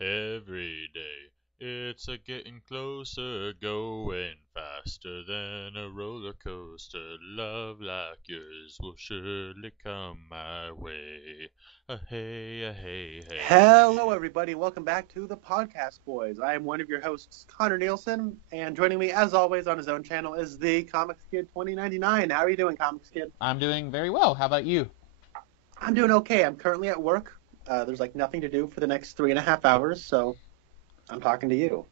every day. It's a getting closer, going faster than a roller coaster. Love like yours will surely come my way. Hey, hey, hey. Hello, everybody. Welcome back to the Podcast Boys. I am one of your hosts, Connor Nielsen, and joining me, as always, on his own channel is the Comics Kid 2099. How are you doing, Comics Kid? I'm doing very well. How about you? I'm doing okay. I'm currently at work. There's nothing to do for the next 3.5 hours, so I'm talking to you.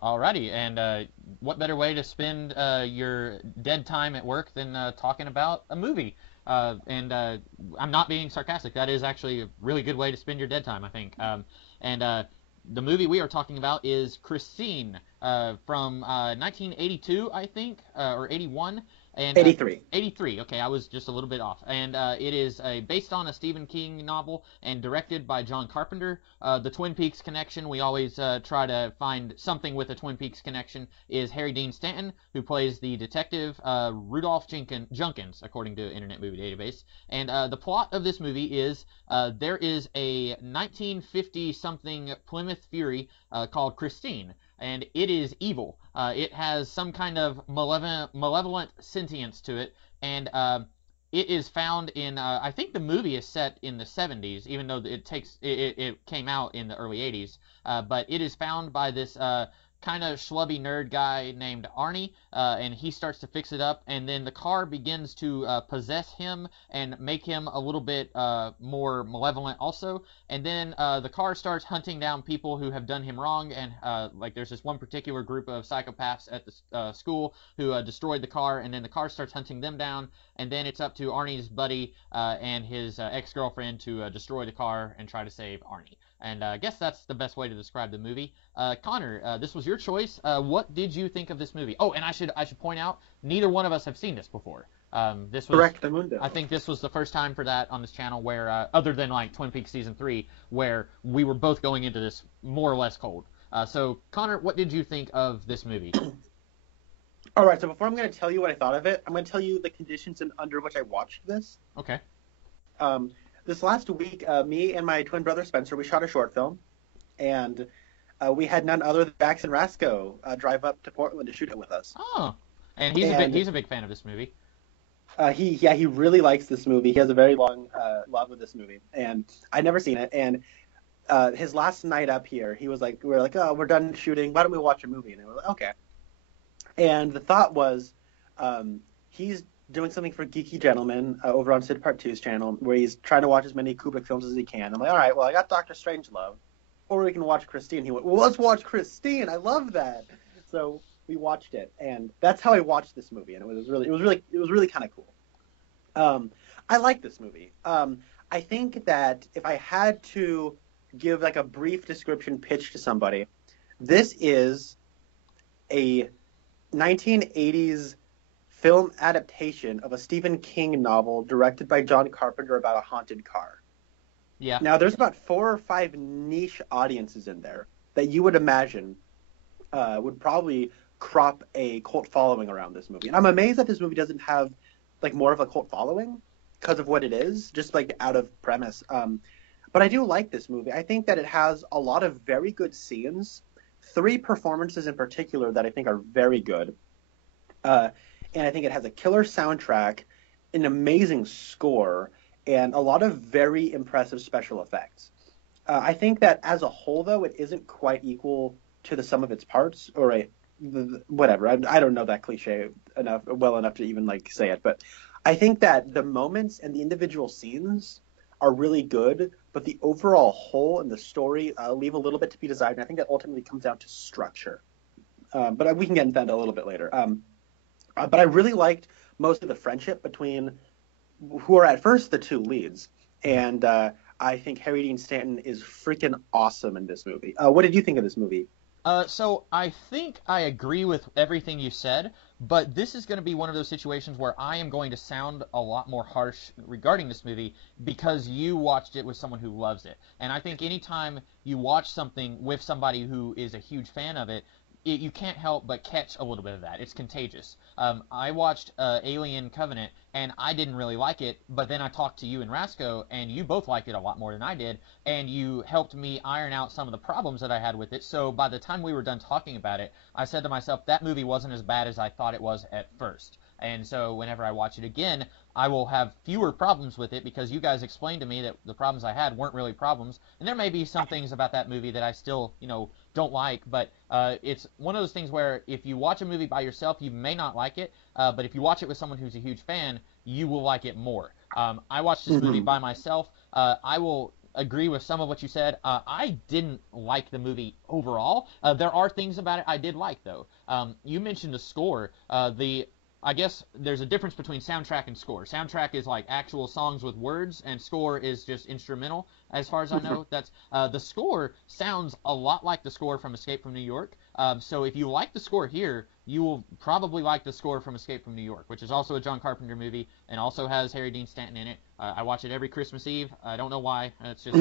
Alrighty, and what better way to spend your dead time at work than talking about a movie? And I'm not being sarcastic. That is actually a really good way to spend your dead time, I think. And the movie we are talking about is Christine from 1982, I think, or 81. And 83. 83. Okay, I was just a little bit off. And it is based on a Stephen King novel and directed by John Carpenter. The Twin Peaks connection, we always try to find something with a Twin Peaks connection, is Harry Dean Stanton, who plays the detective Rudolph Junkins, according to Internet Movie Database. And the plot of this movie is there is a 1950-something Plymouth Fury called Christine, and it is evil. It has some kind of malevolent sentience to it, and it is found in. I think the movie is set in the 70s, even though it came out in the early 80s. But it is found by this kind of schlubby nerd guy named Arnie, and he starts to fix it up, and then the car begins to possess him and make him a little bit more malevolent also. And then the car starts hunting down people who have done him wrong, and there's this one particular group of psychopaths at the school who destroyed the car, and then the car starts hunting them down, and then it's up to Arnie's buddy and his ex-girlfriend to destroy the car and try to save Arnie. And I guess that's the best way to describe the movie. Connor, this was your choice. What did you think of this movie? Oh, and I should point out, neither one of us have seen this before. This was Correct, Mundo. I think this was the first time for that on this channel where, other than like Twin Peaks season 3, where we were both going into this more or less cold. So Connor, what did you think of this movie? All right, so before I'm going to tell you what I thought of it, I'm going to tell you the conditions under which I watched this. Okay. This last week, me and my twin brother Spencer, we shot a short film, and we had none other than Jackson Rasco drive up to Portland to shoot it with us. Oh, and he's a big fan of this movie. He really likes this movie. He has a very long love of this movie, and I'd never seen it. And his last night up here, he was like, "We're like, oh, we're done shooting. Why don't we watch a movie?" And we were like, "Okay." And the thought was, he's doing something for Geeky Gentleman over on Sid Part 2's channel, where he's trying to watch as many Kubrick films as he can. I'm like, all right, well, I got Doctor Strangelove, or we can watch Christine. He went, well, let's watch Christine. I love that. So we watched it, and that's how I watched this movie, and it was really kind of cool. I like this movie. I think that if I had to give like a brief description pitch to somebody, this is a 1980s film adaptation of a Stephen King novel directed by John Carpenter about a haunted car. Yeah. Now, there's about 4 or 5 niche audiences in there that you would imagine would probably crop a cult following around this movie. And I'm amazed that this movie doesn't have like more of a cult following because of what it is, just like out of premise. But I do like this movie. I think that it has a lot of very good scenes, 3 performances in particular that I think are very good. And I think it has a killer soundtrack, an amazing score, and a lot of very impressive special effects. I think that as a whole, though, it isn't quite equal to the sum of its parts, or whatever. I don't know that cliche well enough to even like say it, but I think that the moments and the individual scenes are really good, but the overall whole and the story leave a little bit to be desired. And I think that ultimately comes down to structure. But we can get into that a little bit later. But I really liked most of the friendship between who are at first the 2 leads. And I think Harry Dean Stanton is freaking awesome in this movie. What did you think of this movie? So I think I agree with everything you said, but this is going to be one of those situations where I am going to sound a lot more harsh regarding this movie because you watched it with someone who loves it. And I think anytime you watch something with somebody who is a huge fan of it, you can't help but catch a little bit of that. It's contagious. I watched Alien Covenant, and I didn't really like it, but then I talked to you and Rasco, and you both liked it a lot more than I did, and you helped me iron out some of the problems that I had with it. So by the time we were done talking about it, I said to myself, that movie wasn't as bad as I thought it was at first. And so whenever I watch it again, I will have fewer problems with it because you guys explained to me that the problems I had weren't really problems. And there may be some things about that movie that I still, don't like, but it's one of those things where if you watch a movie by yourself, you may not like it, but if you watch it with someone who's a huge fan, you will like it more. I watched this movie by myself. I will agree with some of what you said. I didn't like the movie overall. There are things about it I did like, though. You mentioned the score. I guess there's a difference between soundtrack and score. Soundtrack is like actual songs with words, and score is just instrumental, as far as I know. That's the score sounds a lot like the score from Escape from New York. So if you like the score here, you will probably like the score from Escape from New York, which is also a John Carpenter movie and also has Harry Dean Stanton in it. I watch it every Christmas Eve. I don't know why. It's just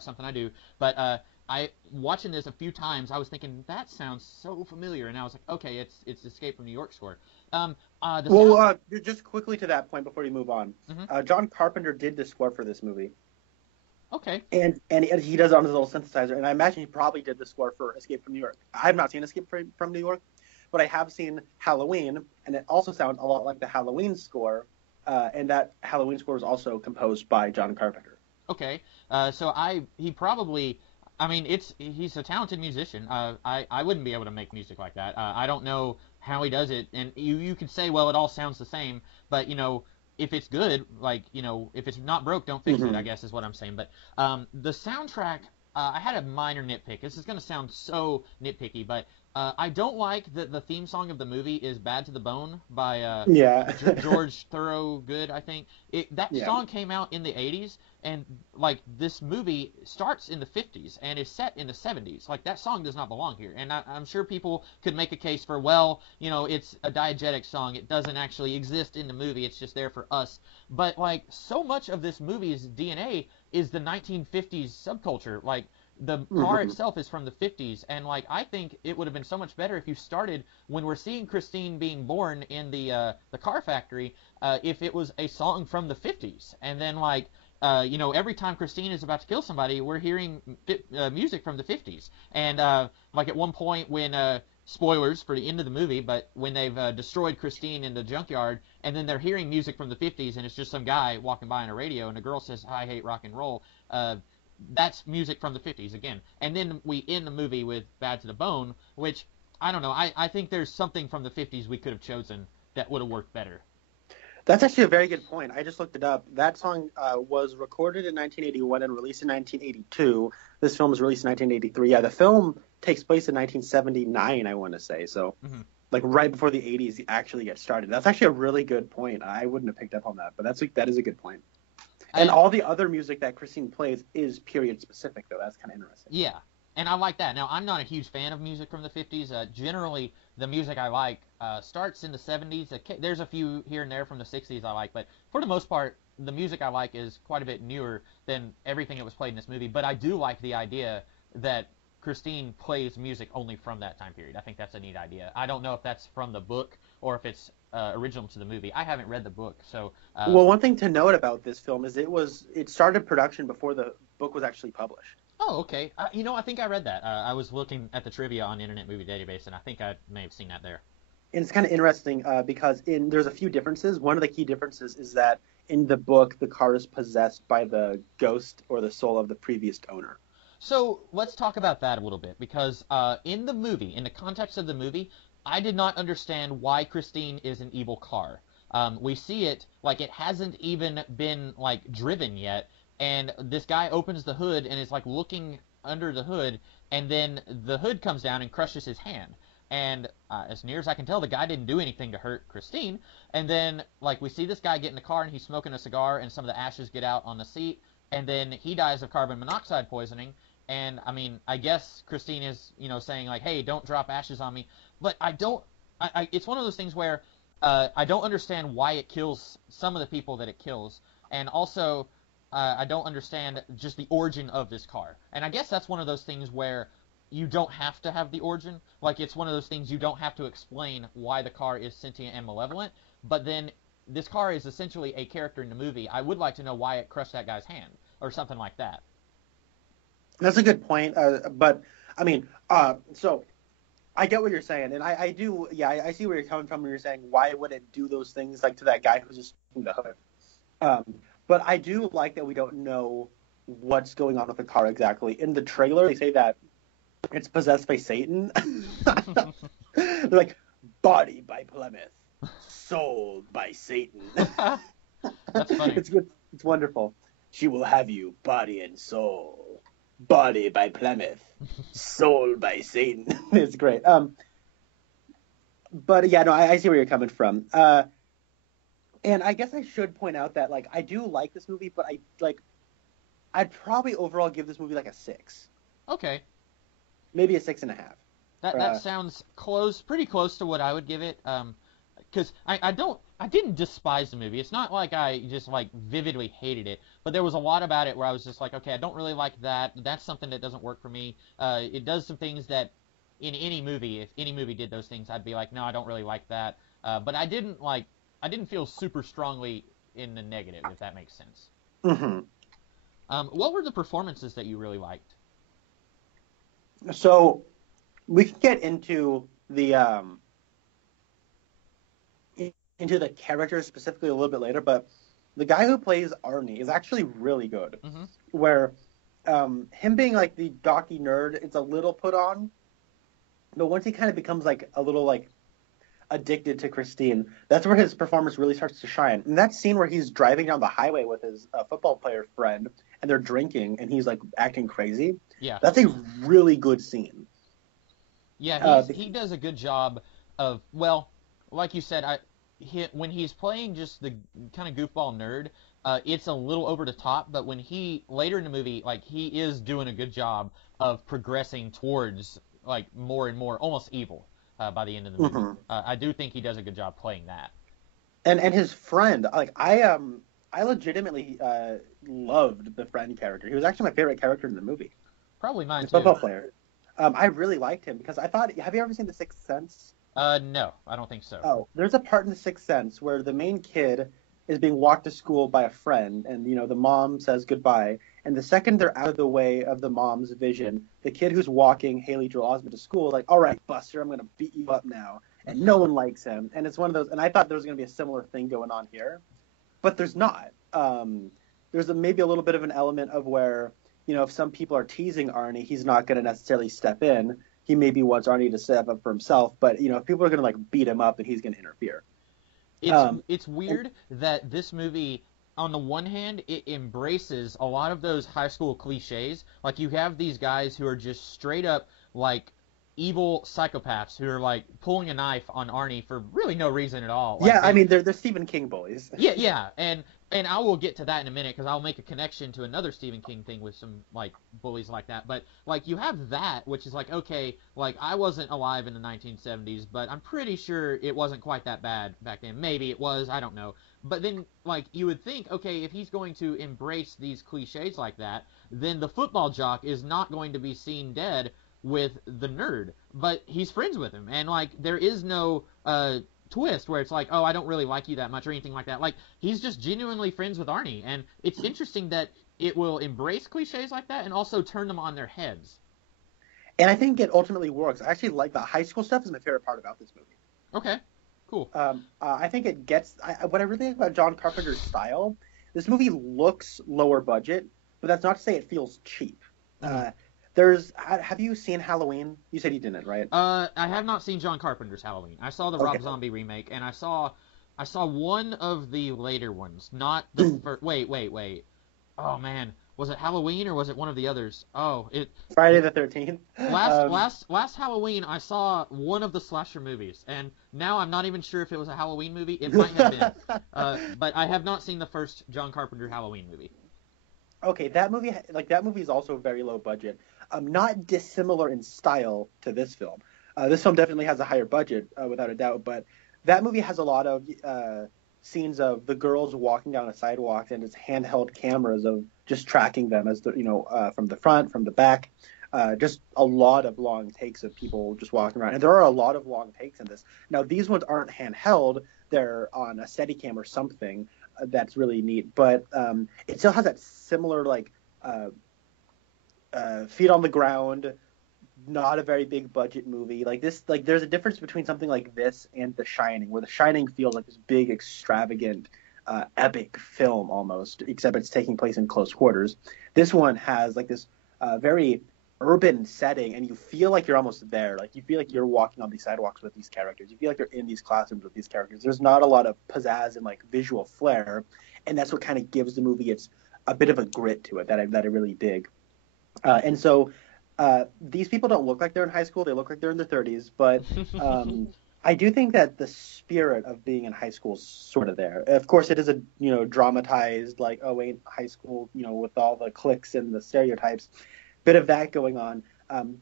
something I do. But I watching this a few times, I was thinking that sounds so familiar, and I was like, okay, it's Escape from New York score. Just quickly to that point before you move on, John Carpenter did the score for this movie. Okay. And he does it on his little synthesizer, and I imagine he probably did the score for Escape from New York. I have not seen Escape from New York, but I have seen Halloween, and it also sounds a lot like the Halloween score, and that Halloween score was also composed by John Carpenter. Okay. He probably. I mean, he's a talented musician. I wouldn't be able to make music like that. I don't know how he does it, and you could say, well, it all sounds the same, but if it's good, if it's not broke, don't fix it, I guess is what I'm saying. But the soundtrack, I had a minor nitpick. This is going to sound so nitpicky, but I don't like that the theme song of the movie is "Bad to the Bone" by George Thorogood, I think. That song came out in the 80s, and this movie starts in the 50s and is set in the 70s. That song does not belong here. And I'm sure people could make a case for, it's a diegetic song. It doesn't actually exist in the movie. It's just there for us. But so much of this movie's DNA is the 1950s subculture. The car itself is from the 50s, and I think it would have been so much better if you started when we're seeing Christine being born in the car factory, if it was a song from the 50s, and then every time Christine is about to kill somebody, we're hearing music from the 50s, and at one point when spoilers for the end of the movie, but when they've destroyed Christine in the junkyard, and then they're hearing music from the 50s, and it's just some guy walking by on a radio, and a girl says, "I hate rock and roll." That's music from the 50s again. And then we end the movie with "Bad to the Bone," which, I don't know, I think there's something from the 50s we could have chosen that would have worked better. That's actually a very good point. I just looked it up. That song was recorded in 1981 and released in 1982. This film was released in 1983. Yeah, the film takes place in 1979, I want to say. So, right before the 80s actually get started. That's actually a really good point. I wouldn't have picked up on that, but that is a good point. And all the other music that Christine plays is period specific, though. That's kind of interesting. Yeah, and I like that. Now, I'm not a huge fan of music from the 50s. Generally, the music I like starts in the 70s. There's a few here and there from the 60s I like, but for the most part, the music I like is quite a bit newer than everything that was played in this movie. But I do like the idea that Christine plays music only from that time period. I think that's a neat idea. I don't know if that's from the book or if it's original to the movie. I haven't read the book, so. Well, one thing to note about this film is it started production before the book was actually published. Oh, okay. I think I read that. I was looking at the trivia on Internet Movie Database, and I think I may have seen that there. And it's kind of interesting because there's a few differences. One of the key differences is that in the book, the car is possessed by the ghost or the soul of the previous owner. So let's talk about that a little bit, because in the movie, in the context of the movie, I did not understand why Christine is an evil car. We see it it hasn't even been driven yet, and this guy opens the hood and is looking under the hood, and then the hood comes down and crushes his hand. And as near as I can tell, the guy didn't do anything to hurt Christine. And then we see this guy get in the car and he's smoking a cigar, and some of the ashes get out on the seat, and then he dies of carbon monoxide poisoning. And I mean, I guess Christine is, saying hey, don't drop ashes on me. But I don't. It's one of those things where I don't understand why it kills some of the people that it kills, and also I don't understand just the origin of this car. And I guess that's one of those things where you don't have to have the origin. Like, it's one of those things you don't have to explain why the car is sentient and malevolent. But then this car is essentially a character in the movie. I would like to know why it crushed that guy's hand or something like that. That's a good point. But I mean, so I get what you're saying, and I do. Yeah, I see where you're coming from when you're saying why would it do those things like to that guy who's just in the hood. But I do like that we don't know what's going on with the car exactly. In the trailer, they say that it's possessed by Satan. They're like, body by Plymouth, soul by Satan. That's funny. It's good. It's wonderful. She will have you, body and soul. Body by Plymouth, soul by Satan. It's great. But yeah, no, I see where you're coming from. And I guess I should point out that like I do like this movie, but I'd probably overall give this movie like a 6. Okay. Maybe a 6.5. That sounds pretty close to what I would give it. Because I didn't despise the movie. It's not like I just like vividly hated it, but there was a lot about it where I was just like, okay, I don't really like that. That's something that doesn't work for me. It does some things that in any movie, if any movie did those things, I'd be like, no, I don't really like that. But I didn't feel super strongly in the negative, if that makes sense. Mm-hmm. What were the performances that you really liked? So we can get into the characters specifically a little bit later, but the guy who plays Arnie is actually really good. Mm-hmm. Where him being like the jockey nerd, it's a little put on, but once he kind of becomes like a little like addicted to Christine, that's where his performance really starts to shine. And that scene where he's driving down the highway with his football player friend and they're drinking and he's like acting crazy. Yeah, that's a really good scene. Yeah, he does a good job of, well, like you said, when he's playing just the kind of goofball nerd, it's a little over the top, but when later in the movie, like, he is doing a good job of progressing towards, like, more and more, almost evil by the end of the movie. Mm-hmm. I do think he does a good job playing that. And his friend, like, I legitimately loved the friend character. He was actually my favorite character in the movie. Probably mine, the too. football player. I really liked him because I thought, have you ever seen The Sixth Sense? No, I don't think so. Oh, there's a part in The Sixth Sense where the main kid is being walked to school by a friend, and the mom says goodbye, and the second they're out of the way of the mom's vision, the kid who's walking Haley Joel Osment to school is like, all right, Buster, I'm gonna beat you up now, and no one likes him, and it's one of those, and I thought there was gonna be a similar thing going on here, but there's not. There's maybe a little bit of an element of where, if some people are teasing Arnie, he's not gonna necessarily step in. He maybe wants Arnie to step up for himself, but if people are gonna like beat him up, then he's gonna interfere. It's weird that this movie, on the one hand, it embraces a lot of those high school cliches. Like, you have these guys who are just straight up like evil psychopaths who are like pulling a knife on Arnie for really no reason at all. Like, yeah, I mean they're Stephen King bullies. Yeah, and I will get to that in a minute because I'll make a connection to another Stephen King thing with some like bullies like that. But like, you have that, which is like, okay, like, I wasn't alive in the 1970s, but I'm pretty sure it wasn't quite that bad back then. Maybe it was, I don't know. But then, like, you would think, okay, if he's going to embrace these cliches like that, then the football jock is not going to be seen dead with the nerd, but he's friends with him, and like, there is no twist where it's like, oh, I don't really like you that much or anything like that. Like, he's just genuinely friends with Arnie, and it's interesting that it will embrace cliches like that and also turn them on their heads. And I think it ultimately works. I actually like the high school stuff is my favorite part about this movie. Okay, cool. I think it gets what I really like about John Carpenter's style. This movie looks lower budget, but that's not to say it feels cheap. Mm-hmm. Have you seen Halloween? You said you didn't, right? I have not seen John Carpenter's Halloween. I saw the Rob Zombie remake, and I saw one of the later ones, not the first. Wait. Oh man, was it Halloween or was it one of the others? Oh, Friday the 13th. Last Halloween, I saw one of the slasher movies, and now I'm not even sure if it was a Halloween movie. It might have been, but I have not seen the first John Carpenter Halloween movie. Okay, that movie is also very low budget. Not dissimilar in style to this film. This film definitely has a higher budget, without a doubt, but that movie has a lot of scenes of the girls walking down a sidewalk, and it's handheld cameras of just tracking them as from the front, from the back. just a lot of long takes of people just walking around. And there are a lot of long takes in this. Now, these ones aren't handheld. They're on a Steadicam or something that's really neat. But it still has that similar, like, feet on the ground, not a very big budget movie. Like this, like there's a difference between something like this and The Shining, where The Shining feels like this big, extravagant, epic film almost, except it's taking place in close quarters. This one has like this very urban setting, and you feel like you're almost there. Like you feel like you're walking on these sidewalks with these characters. You feel like you're in these classrooms with these characters. There's not a lot of pizzazz and like visual flair, and that's what kind of gives the movie its a bit of a grit to it that I really dig. And so these people don't look like they're in high school. They look like they're in their 30s. But I do think that the spirit of being in high school is sort of there. Of course, it is a dramatized, like, oh, wait, high school, with all the cliques and the stereotypes. Bit of that going on.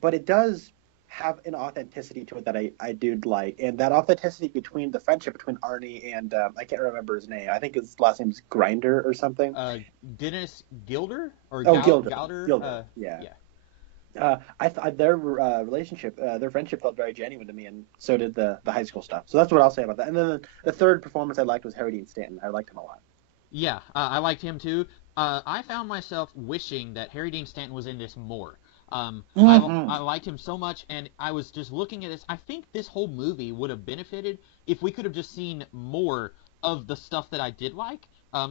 But it does have an authenticity to it that I do like. And that authenticity between the friendship between Arnie and I can't remember his name. I think his last name is Grinder or something. Dennis Gilder? Or Gilder. Yeah. Their relationship, their friendship felt very genuine to me, and so did the high school stuff. So that's what I'll say about that. And then the third performance I liked was Harry Dean Stanton. I liked him a lot. Yeah, I liked him too. I found myself wishing that Harry Dean Stanton was in this more. I liked him so much, and I was just looking at this. I think this whole movie would have benefited if we could have just seen more of the stuff that I did like.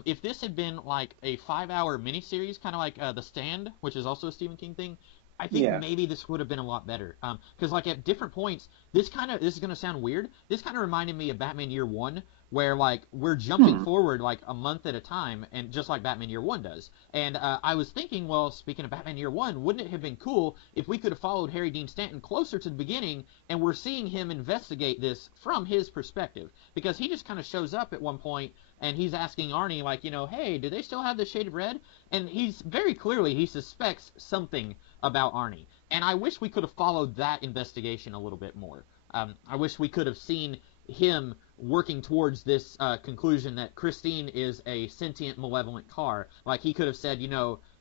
If this had been like a 5-hour miniseries, kind of like The Stand, which is also a Stephen King thing, I think maybe this would have been a lot better. Because like at different points, this is going to sound weird. This kind of reminded me of Batman Year One, where like we're jumping forward like a month at a time, and just like Batman Year One does. And I was thinking, well, speaking of Batman Year One, wouldn't it have been cool if we could have followed Harry Dean Stanton closer to the beginning, and we're seeing him investigate this from his perspective? Because he just kind of shows up at one point, and he's asking Arnie, like, hey, do they still have the shade of red? And he's very clearly, he suspects something about Arnie. And I wish we could have followed that investigation a little bit more. I wish we could have seen him working towards this conclusion that Christine is a sentient, malevolent car. Like, he could have said,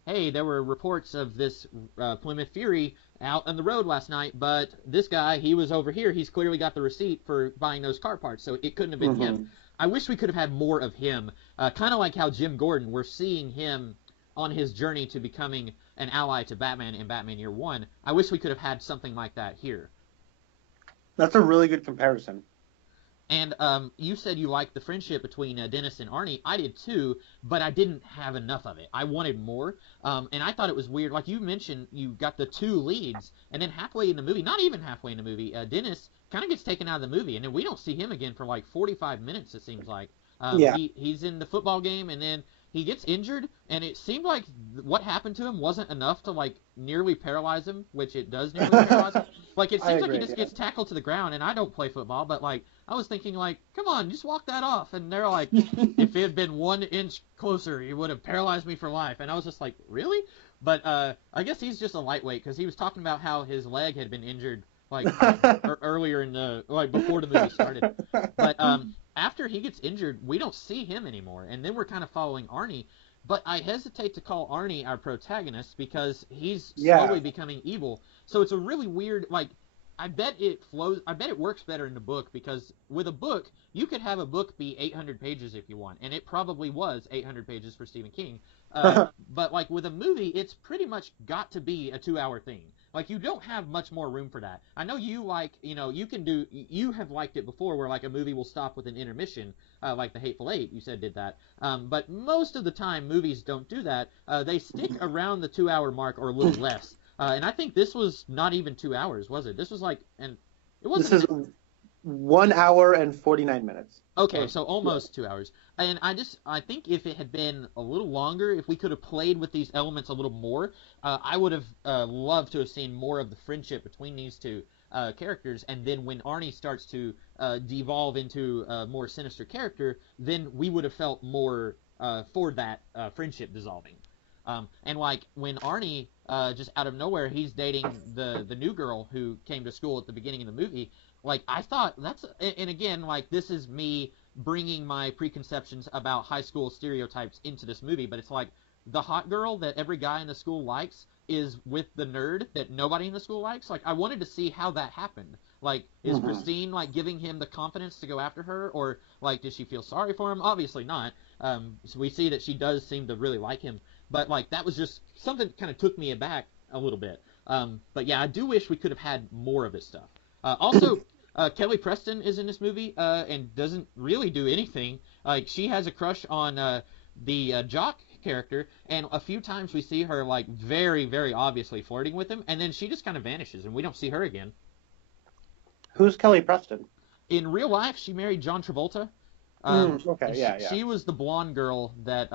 hey, there were reports of this Plymouth Fury out on the road last night, but this guy, he was over here. He's clearly got the receipt for buying those car parts, so it couldn't have been him. I wish we could have had more of him, kind of like how Jim Gordon, we're seeing him on his journey to becoming an ally to Batman in Batman Year One. I wish we could have had something like that here. That's a really good comparison. And you said you liked the friendship between Dennis and Arnie. I did too, but I didn't have enough of it. I wanted more, and I thought it was weird. Like you mentioned, you got the two leads, and then halfway in the movie, not even halfway in the movie, Dennis kind of gets taken out of the movie, and then we don't see him again for like 45 minutes, it seems like. He's in the football game, and then he gets injured, and it seemed like what happened to him wasn't enough to like nearly paralyze him, which it does nearly paralyze him. Like it seems like he just gets tackled to the ground, and I don't play football, but like I was thinking like, come on, just walk that off. And they're like, if it had been 1 inch closer, he would have paralyzed me for life. And I was just like, really? But I guess he's just a lightweight, because he was talking about how his leg had been injured like earlier in the before the movie started. But after he gets injured, we don't see him anymore, and then we're kind of following Arnie. But I hesitate to call Arnie our protagonist because he's slowly becoming evil. So it's a really weird, like, I bet it works better in the book, because with a book, you could have a book be 800 pages if you want, and it probably was 800 pages for Stephen King. But like with a movie, it's pretty much got to be a 2-hour thing. Like, you don't have much more room for that. I know you like, you have liked it before where, like, a movie will stop with an intermission, like The Hateful Eight, you said did that. But most of the time, movies don't do that. They stick around the 2-hour mark or a little less. And I think this was not even 2 hours, was it? This was like, it wasn't. This is 1 hour and 49 minutes. Okay, so almost 2 hours. And I think if it had been a little longer, if we could have played with these elements a little more, I would have loved to have seen more of the friendship between these two characters. And then when Arnie starts to devolve into a more sinister character, then we would have felt more for that friendship dissolving. And like when Arnie, just out of nowhere, he's dating the new girl who came to school at the beginning of the movie. Like, I thought and again, like, this is me bringing my preconceptions about high school stereotypes into this movie, but it's like the hot girl that every guy in the school likes is with the nerd that nobody in the school likes. Like, I wanted to see how that happened. Like, is Christine, like, giving him the confidence to go after her? Or, like, did she feel sorry for him? Obviously not. So we see that she does seem to really like him. But, like, that was just something that kind of took me aback a little bit. But, yeah, I do wish we could have had more of this stuff. Also, Kelly Preston is in this movie and doesn't really do anything. Like, she has a crush on the Jock character, and a few times we see her, like, very, very obviously flirting with him, and then she just kind of vanishes, and we don't see her again. Who's Kelly Preston? In real life, she married John Travolta. Okay, yeah. She was the blonde girl that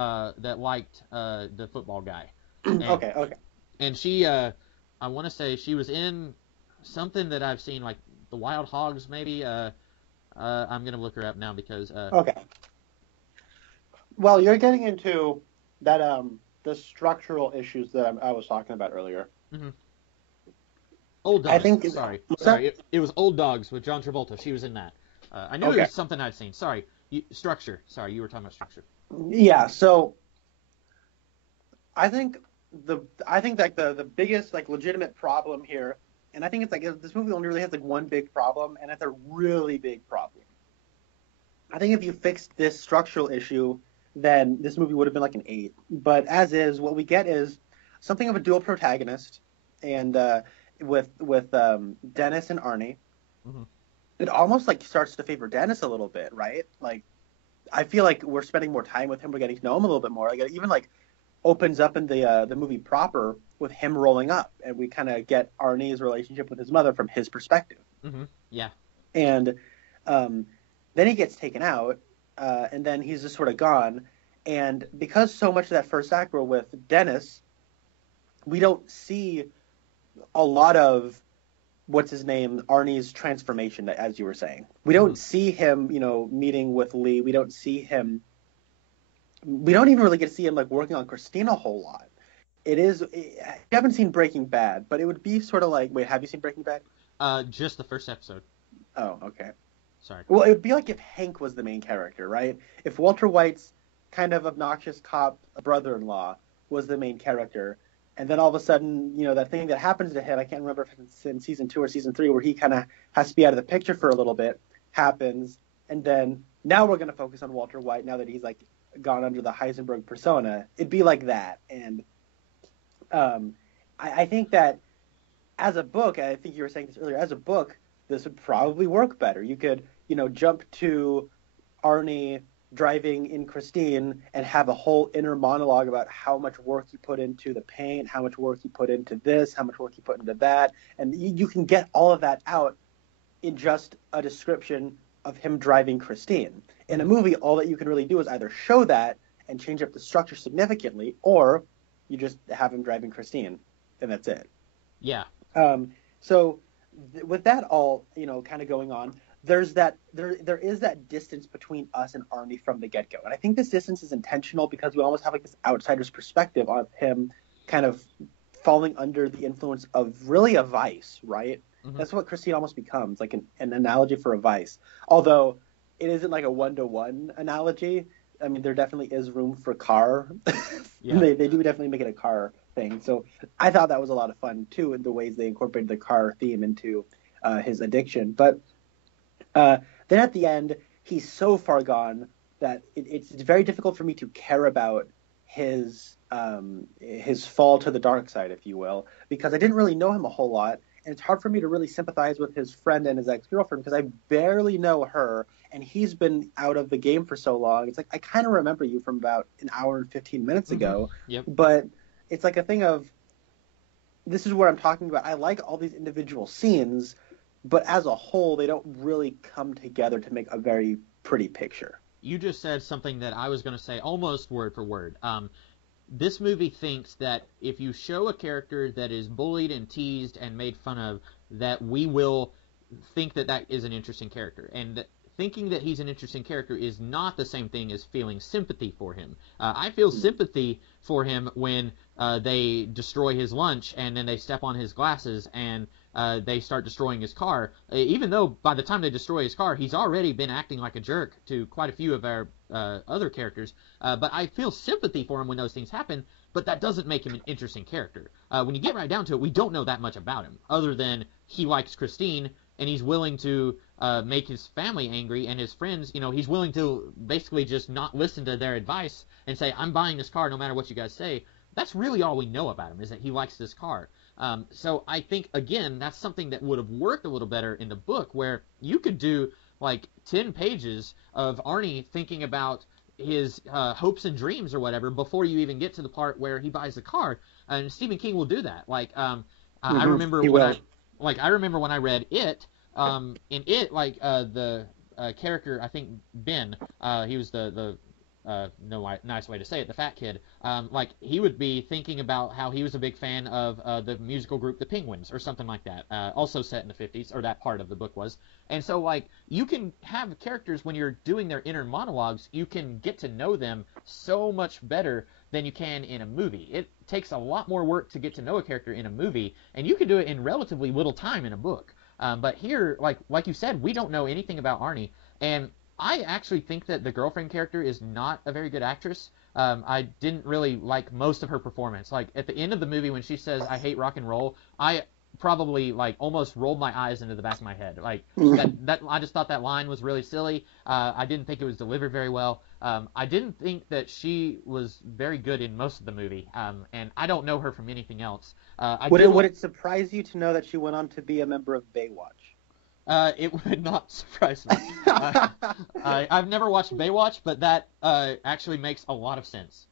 liked the football guy. Okay. And she, I want to say she was in something that I've seen, like The Wild Hogs, maybe. I'm gonna look her up now because. Okay. Well, you're getting into that the structural issues that I was talking about earlier. Mm-hmm. Old Dogs. I think. Sorry. It was Old Dogs with John Travolta. She was in that. I knew it was something I'd seen. Sorry. Structure. Sorry, you were talking about structure. Yeah. So, I think like the biggest like legitimate problem here, and I think it's like this movie only really has like one big problem, and it's a really big problem. I think if you fixed this structural issue, then this movie would have been like an 8. But as is, what we get is something of a dual protagonist, and with Dennis and Arnie. Mm-hmm. It almost like starts to favor Dennis a little bit, right? Like, I feel like we're spending more time with him. We're getting to know him a little bit more. Like, it even like opens up in the movie proper with him rolling up, and we kind of get Arnie's relationship with his mother from his perspective. Mm-hmm. Yeah. And then he gets taken out, and then he's just sort of gone. And because so much of that first act were with Dennis, we don't see a lot of what's his name, Arnie's transformation, as you were saying. We don't see him, meeting with Lee. We don't even really get to see him like working on Christine a whole lot. You haven't seen Breaking Bad, but it would be sort of like, wait, have you seen Breaking Bad? Just the first episode. Oh, okay. Sorry. Well, it would be like if Hank was the main character, right? If Walter White's kind of obnoxious cop brother-in-law was the main character, and then all of a sudden, that thing that happens to him, I can't remember if it's in season 2 or season 3, where he kind of has to be out of the picture for a little bit, happens, and then now we're going to focus on Walter White now that he's like gone under the Heisenberg persona. It'd be like that. And I think that as a book, I think you were saying this earlier, as a book, this would probably work better. You could, jump to Arnie driving in Christine and have a whole inner monologue about how much work he put into the paint, how much work he put into this, how much work he put into that. And you can get all of that out in just a description of him driving Christine. In a movie, all that you can really do is either show that and change up the structure significantly, or you just have him driving Christine, and that's it. Yeah. So with that all, kind of going on, there is that distance between us and Arnie from the get-go. And I think this distance is intentional because we almost have like this outsider's perspective on him kind of falling under the influence of really a vice, right? Mm-hmm. That's what Christine almost becomes, like an analogy for a vice. Although it isn't like a one-to-one analogy. I mean, there definitely is room for car. Yeah. They do definitely make it a car thing. So I thought that was a lot of fun, too, in the ways they incorporated the car theme into his addiction. But then at the end, he's so far gone that it's very difficult for me to care about his fall to the dark side, if you will, because I didn't really know him a whole lot. And it's hard for me to really sympathize with his friend and his ex-girlfriend because I barely know her, and he's been out of the game for so long. It's like, I kind of remember you from about an hour and 15 minutes ago. Yep. But it's like a thing of, this is what I'm talking about. I like all these individual scenes, but as a whole, they don't really come together to make a very pretty picture. You just said something that I was going to say almost word for word. This movie thinks that if you show a character that is bullied and teased and made fun of, that we will think that that is an interesting character. And thinking that he's an interesting character is not the same thing as feeling sympathy for him. I feel sympathy for him when they destroy his lunch and then they step on his glasses and they start destroying his car. Even though by the time they destroy his car, he's already been acting like a jerk to quite a few of our other characters. But I feel sympathy for him when those things happen but that doesn't make him an interesting character. When you get right down to it, we don't know that much about him, other than he likes Christine, and he's willing to make his family angry, and his friends, he's willing to basically just not listen to their advice and say, I'm buying this car no matter what you guys say. That's really all we know about him, is that he likes this car. So I think, again, that's something that would have worked a little better in the book, where you could do like 10 pages of Arnie thinking about his hopes and dreams or whatever before you even get to the part where he buys the car. And Stephen King will do that. Like, I remember I remember when I read It. In It, like the character, I think Ben, he was the nice way to say it, the fat kid. Like, he would be thinking about how he was a big fan of the musical group The Penguins or something like that, also set in the 50s, or that part of the book was. And so, like, you can have characters, when you're doing their inner monologues, you can get to know them so much better than you can in a movie. It takes a lot more work to get to know a character in a movie, and you can do it in relatively little time in a book. But here, like you said, we don't know anything about Arnie, and I actually think that the girlfriend character is not a very good actress. I didn't really like most of her performance. Like, at the end of the movie when she says, I hate rock and roll, I probably, like, almost rolled my eyes into the back of my head. Like, that I just thought that line was really silly. I didn't think it was delivered very well. I didn't think that she was very good in most of the movie, and I don't know her from anything else. Would it surprise you to know that she went on to be a member of Baywatch? It would not surprise me. I've never watched Baywatch, but that actually makes a lot of sense.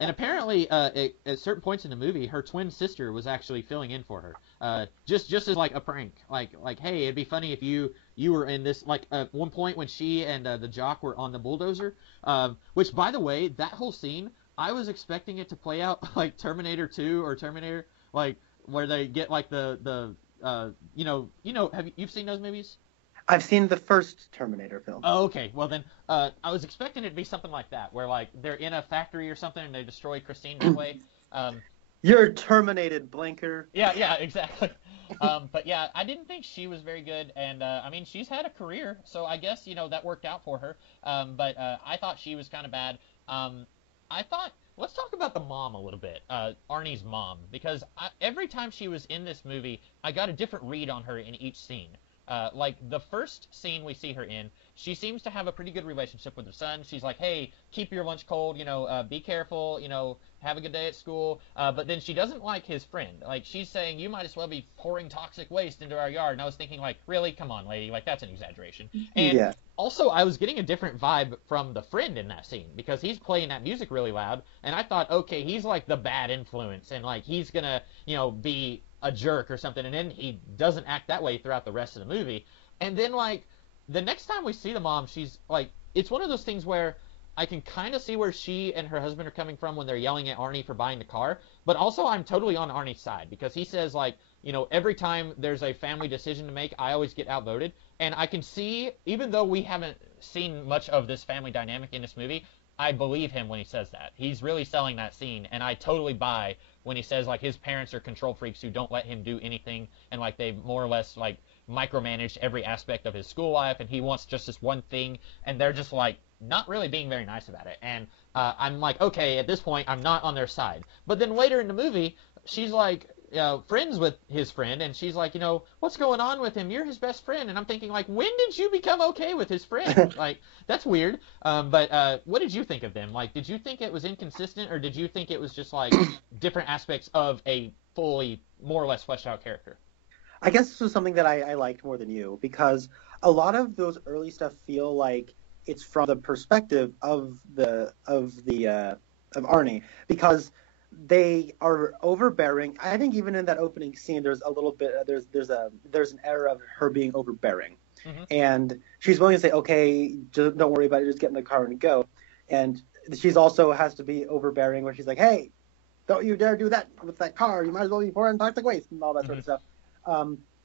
And apparently, at certain points in the movie, her twin sister was actually filling in for her, just as like a prank. Like, hey, it'd be funny if you were in this. Like, at one point when she and the jock were on the bulldozer, which, by the way, that whole scene, I was expecting it to play out like Terminator 2 or Terminator, like where they get like the you've seen those movies? I've seen the first Terminator film. Oh, okay. Well, then, I was expecting it to be something like that, where, like, they're in a factory or something and they destroy Christine that way. You're terminated, Blinker. Yeah, exactly. But, yeah, I didn't think she was very good, and, I mean, she's had a career, so I guess, that worked out for her. But I thought she was kind of bad. Let's talk about the mom a little bit, Arnie's mom, because every time she was in this movie, I got a different read on her in each scene. Like, the first scene we see her in, she seems to have a pretty good relationship with her son. She's like, hey, keep your lunch cold, be careful, have a good day at school. But then she doesn't like his friend. Like, she's saying, you might as well be pouring toxic waste into our yard. And I was thinking, like, really? Come on, lady. Like, that's an exaggeration. And also, I was getting a different vibe from the friend in that scene, because he's playing that music really loud. And I thought, okay, he's like the bad influence, and, like, he's gonna, be a jerk or something, and then he doesn't act that way throughout the rest of the movie. And then, like, the next time we see the mom, she's like, it's one of those things where I can kind of see where she and her husband are coming from when they're yelling at Arnie for buying the car, but also I'm totally on Arnie's side, because he says, like, every time there's a family decision to make, I always get outvoted. And I can see, even though we haven't seen much of this family dynamic in this movie, I believe him when he says that. He's really selling that scene, and I totally buy when he says, like, his parents are control freaks who don't let him do anything, and, like, they more or less, like, micromanage every aspect of his school life, and he wants just this one thing, and they're just, like, not really being very nice about it. And I'm like, okay, at this point, I'm not on their side. But then later in the movie, she's, like, friends with his friend, and she's like, what's going on with him? You're his best friend. And I'm thinking, like, when did you become okay with his friend? Like, that's weird. But what did you think of them? Like, did you think it was inconsistent, or did you think it was just, like, different aspects of a fully, more or less fleshed out character? I guess this was something that I liked more than you, because a lot of those early stuff feel like it's from the perspective of Arnie, because they are overbearing. I think even in that opening scene, there's a little bit there's an error of her being overbearing, and she's willing to say, okay, just don't worry about it, just get in the car and go. And she's also has to be overbearing, where she's like, hey, don't you dare do that with that car. You might as well be pouring toxic waste and all that sort of stuff.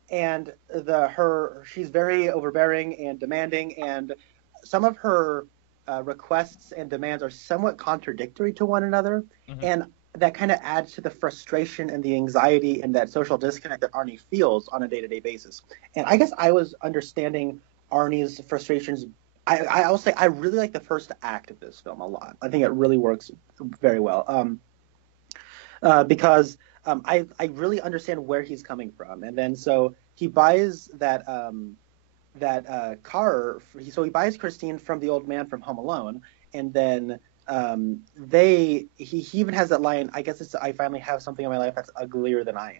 And she's very overbearing and demanding, and some of her requests and demands are somewhat contradictory to one another, and that kind of adds to the frustration and the anxiety and that social disconnect that Arnie feels on a day-to-day basis. And I guess I was understanding Arnie's frustrations I'll say I really like the first act of this film a lot. I think it really works very well. Because I really understand where he's coming from, and then so he buys that car. So he buys Christine from the old man from Home Alone, and then he even has that line. I guess it's I finally have something in my life that's uglier than I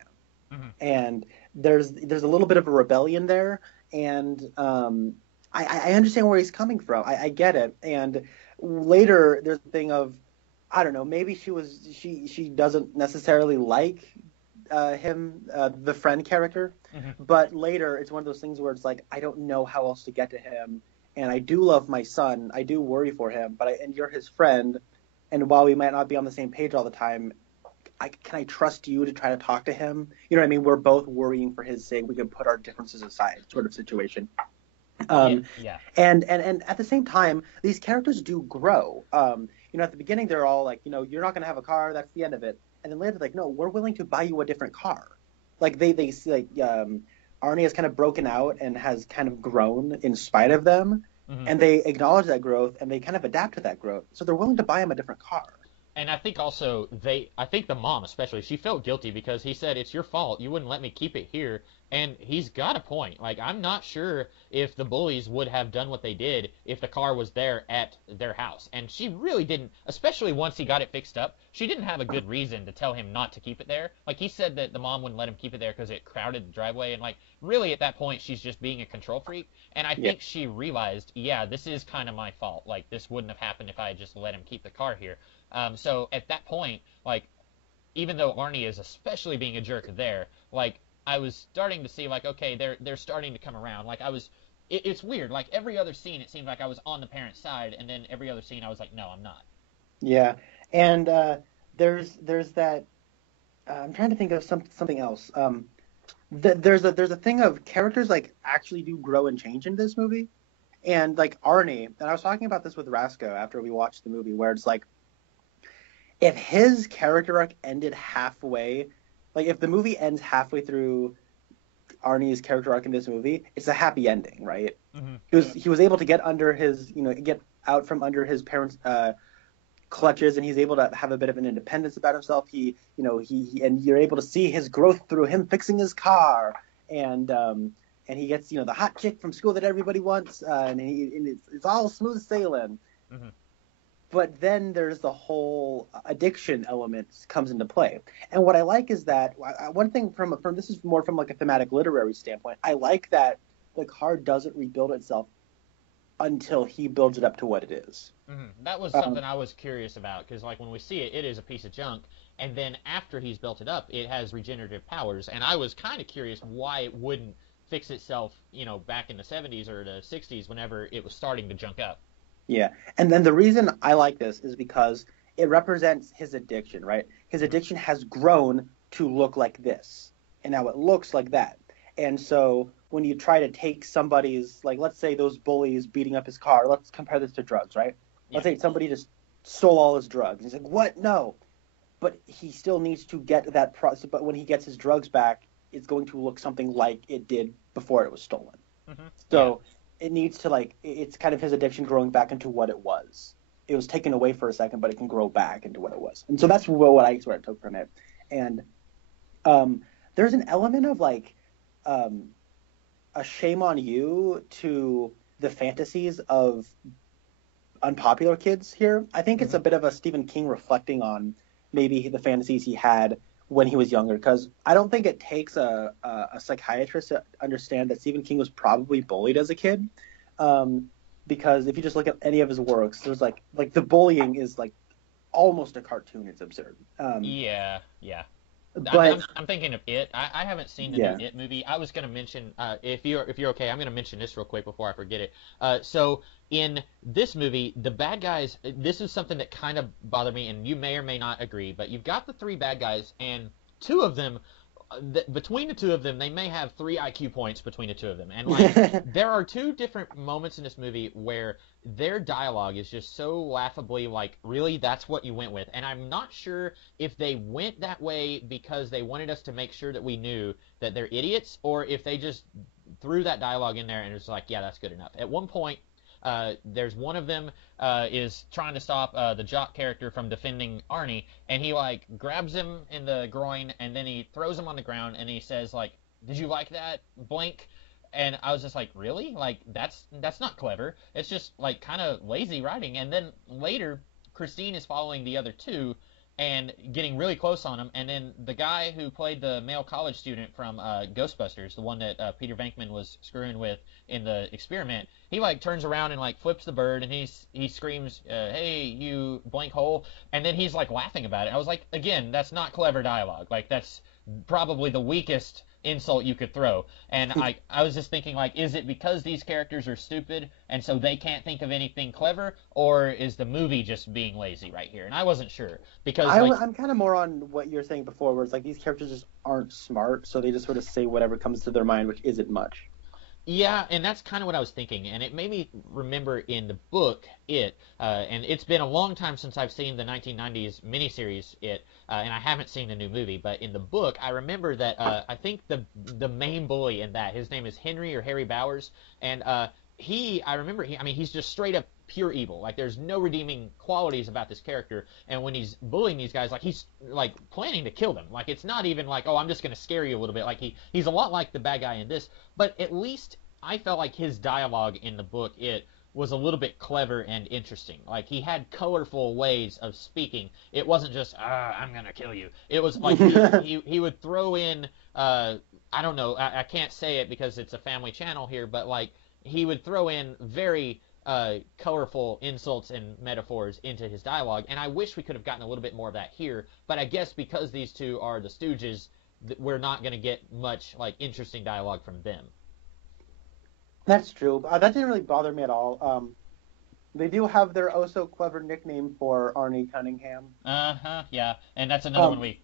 am, and there's a little bit of a rebellion there, and I understand where he's coming from. I get it, and later there's a thing of I don't know. Maybe she doesn't necessarily like him, the friend character, but later it's one of those things where it's like I don't know how else to get to him, and I do love my son. I do worry for him, and you're his friend, and while we might not be on the same page all the time, can I trust you to try to talk to him? You know what I mean? We're both worrying for his sake. We can put our differences aside, sort of situation. Yeah. And at the same time, these characters do grow. At the beginning, they're all like, you're not going to have a car. That's the end of it. And then later, they're like, no, we're willing to buy you a different car. Like they Arnie has kind of broken out and has kind of grown in spite of them. And they acknowledge that growth and they kind of adapt to that growth. So they're willing to buy him a different car. And I think also I think the mom especially, she felt guilty because he said, it's your fault. You wouldn't let me keep it here. And he's got a point. Like, I'm not sure if the bullies would have done what they did if the car was there at their house. And she really didn't, especially once he got it fixed up, she didn't have a good reason to tell him not to keep it there. Like, he said that the mom wouldn't let him keep it there because it crowded the driveway. And, like, really at that point, she's just being a control freak. And I think she realized, yeah, this is kind of my fault. Like, this wouldn't have happened if I had just let him keep the car here. So at that point, like, even though Arnie is especially being a jerk there, like, I was starting to see, like, okay, they're starting to come around. Like, it's weird. Like, every other scene, it seemed like I was on the parent's side, and then every other scene, I was like, no, I'm not. Yeah, and there's that. I'm trying to think of something else. There's a thing of characters like actually do grow and change in this movie, and like Arnie. And I was talking about this with Rasco after we watched the movie, where it's like, if his character arc ended halfway. Like, if the movie ends halfway through Arnie's character arc in this movie, it's a happy ending, right? He was able to get out from under his parents' clutches, and he's able to have a bit of an independence about himself. He and you're able to see his growth through him fixing his car, and he gets the hot chick from school that everybody wants, and it's all smooth sailing. But then there's the whole addiction element comes into play. And what I like is that one thing from this is more from like a thematic literary standpoint. I like that the car doesn't rebuild itself until he builds it up to what it is. That was something I was curious about because like when we see it, it is a piece of junk. And then after he's built it up, it has regenerative powers. And I was kind of curious why it wouldn't fix itself, back in the 70s or the 60s whenever it was starting to junk up. Yeah, and then the reason I like this is because it represents his addiction, right? His addiction has grown to look like this, and now it looks like that. And so when you try to take somebody's, like, let's say those bullies beating up his car, let's compare this to drugs, right? Let's say somebody just stole all his drugs. He's like, what? No. But he still needs to get that process. But when he gets his drugs back, it's going to look something like it did before it was stolen. So... it needs to, like, it's kind of his addiction growing back into what it was. It was taken away for a second, but it can grow back into what it was. And so that's what I sort of took from it. And there's an element of, like, a shame on you to the fantasies of unpopular kids here. I think it's a bit of a Stephen King reflecting on maybe the fantasies he had when he was younger, because I don't think it takes a psychiatrist to understand that Stephen King was probably bullied as a kid, because if you just look at any of his works, there's like the bullying is like almost a cartoon. It's absurd. Yeah. But I'm thinking of It. I haven't seen the new It movie. I was going to mention, if you're okay, I'm going to mention this real quick before I forget it. So in this movie, the bad guys, this is something that kind of bothered me, and you may or may not agree, but you've got the three bad guys, and two of them, between the two of them, they may have 3 IQ points between the two of them. And like, there are 2 different moments in this movie where their dialogue is just so laughably like, really, that's what you went with. And I'm not sure if they went that way because they wanted us to make sure that we knew that they're idiots, or if they just threw that dialogue in there and it was like, yeah, that's good enough. At one point, there's one of them is trying to stop the jock character from defending Arnie, and he like grabs him in the groin, and then he throws him on the ground, and he says like, "Did you like that, blank?" And I was just like, really? Like that's not clever. It's just like kind of lazy writing. And then later, Christine is following the other two and getting really close on him. And then the guy who played the male college student from Ghostbusters, the one that Peter Venkman was screwing with in the experiment, he like turns around and like flips the bird, and he screams, "Hey, you blank hole!" And then he's like laughing about it. I was like, again, that's not clever dialogue. Like that's probably the weakest insult you could throw. And I was just thinking, like, is it because these characters are stupid and so they can't think of anything clever, or is the movie just being lazy right here? And I wasn't sure, because I'm kind of more on what you were saying before, where it's like these characters just aren't smart, so they just sort of say whatever comes to their mind, which isn't much. yeah, and that's kind of what I was thinking, and it made me remember in the book, and it's been a long time since I've seen the 1990s miniseries, and I haven't seen the new movie, but in the book, I remember that I think the main bully in that, his name is Henry or Harry Bowers, and he's just straight up pure evil. Like there's no redeeming qualities about this character, and when he's bullying these guys, like he's like planning to kill them. Like it's not even like, oh, I'm just gonna scare you a little bit. Like he's a lot like the bad guy in this, but at least I felt like his dialogue in the book was a little bit clever and interesting. Like he had colorful ways of speaking. It wasn't just I'm gonna kill you. It was like he would throw in I don't know, I can't say it because it's a family channel here, but like he would throw in very colorful insults and metaphors into his dialogue, and I wish we could have gotten a little bit more of that here, but I guess because these two are the Stooges, we're not going to get much like interesting dialogue from them. That's true. That didn't really bother me at all. They do have their oh so clever nickname for Arnie Cunningham. Yeah, and that's another one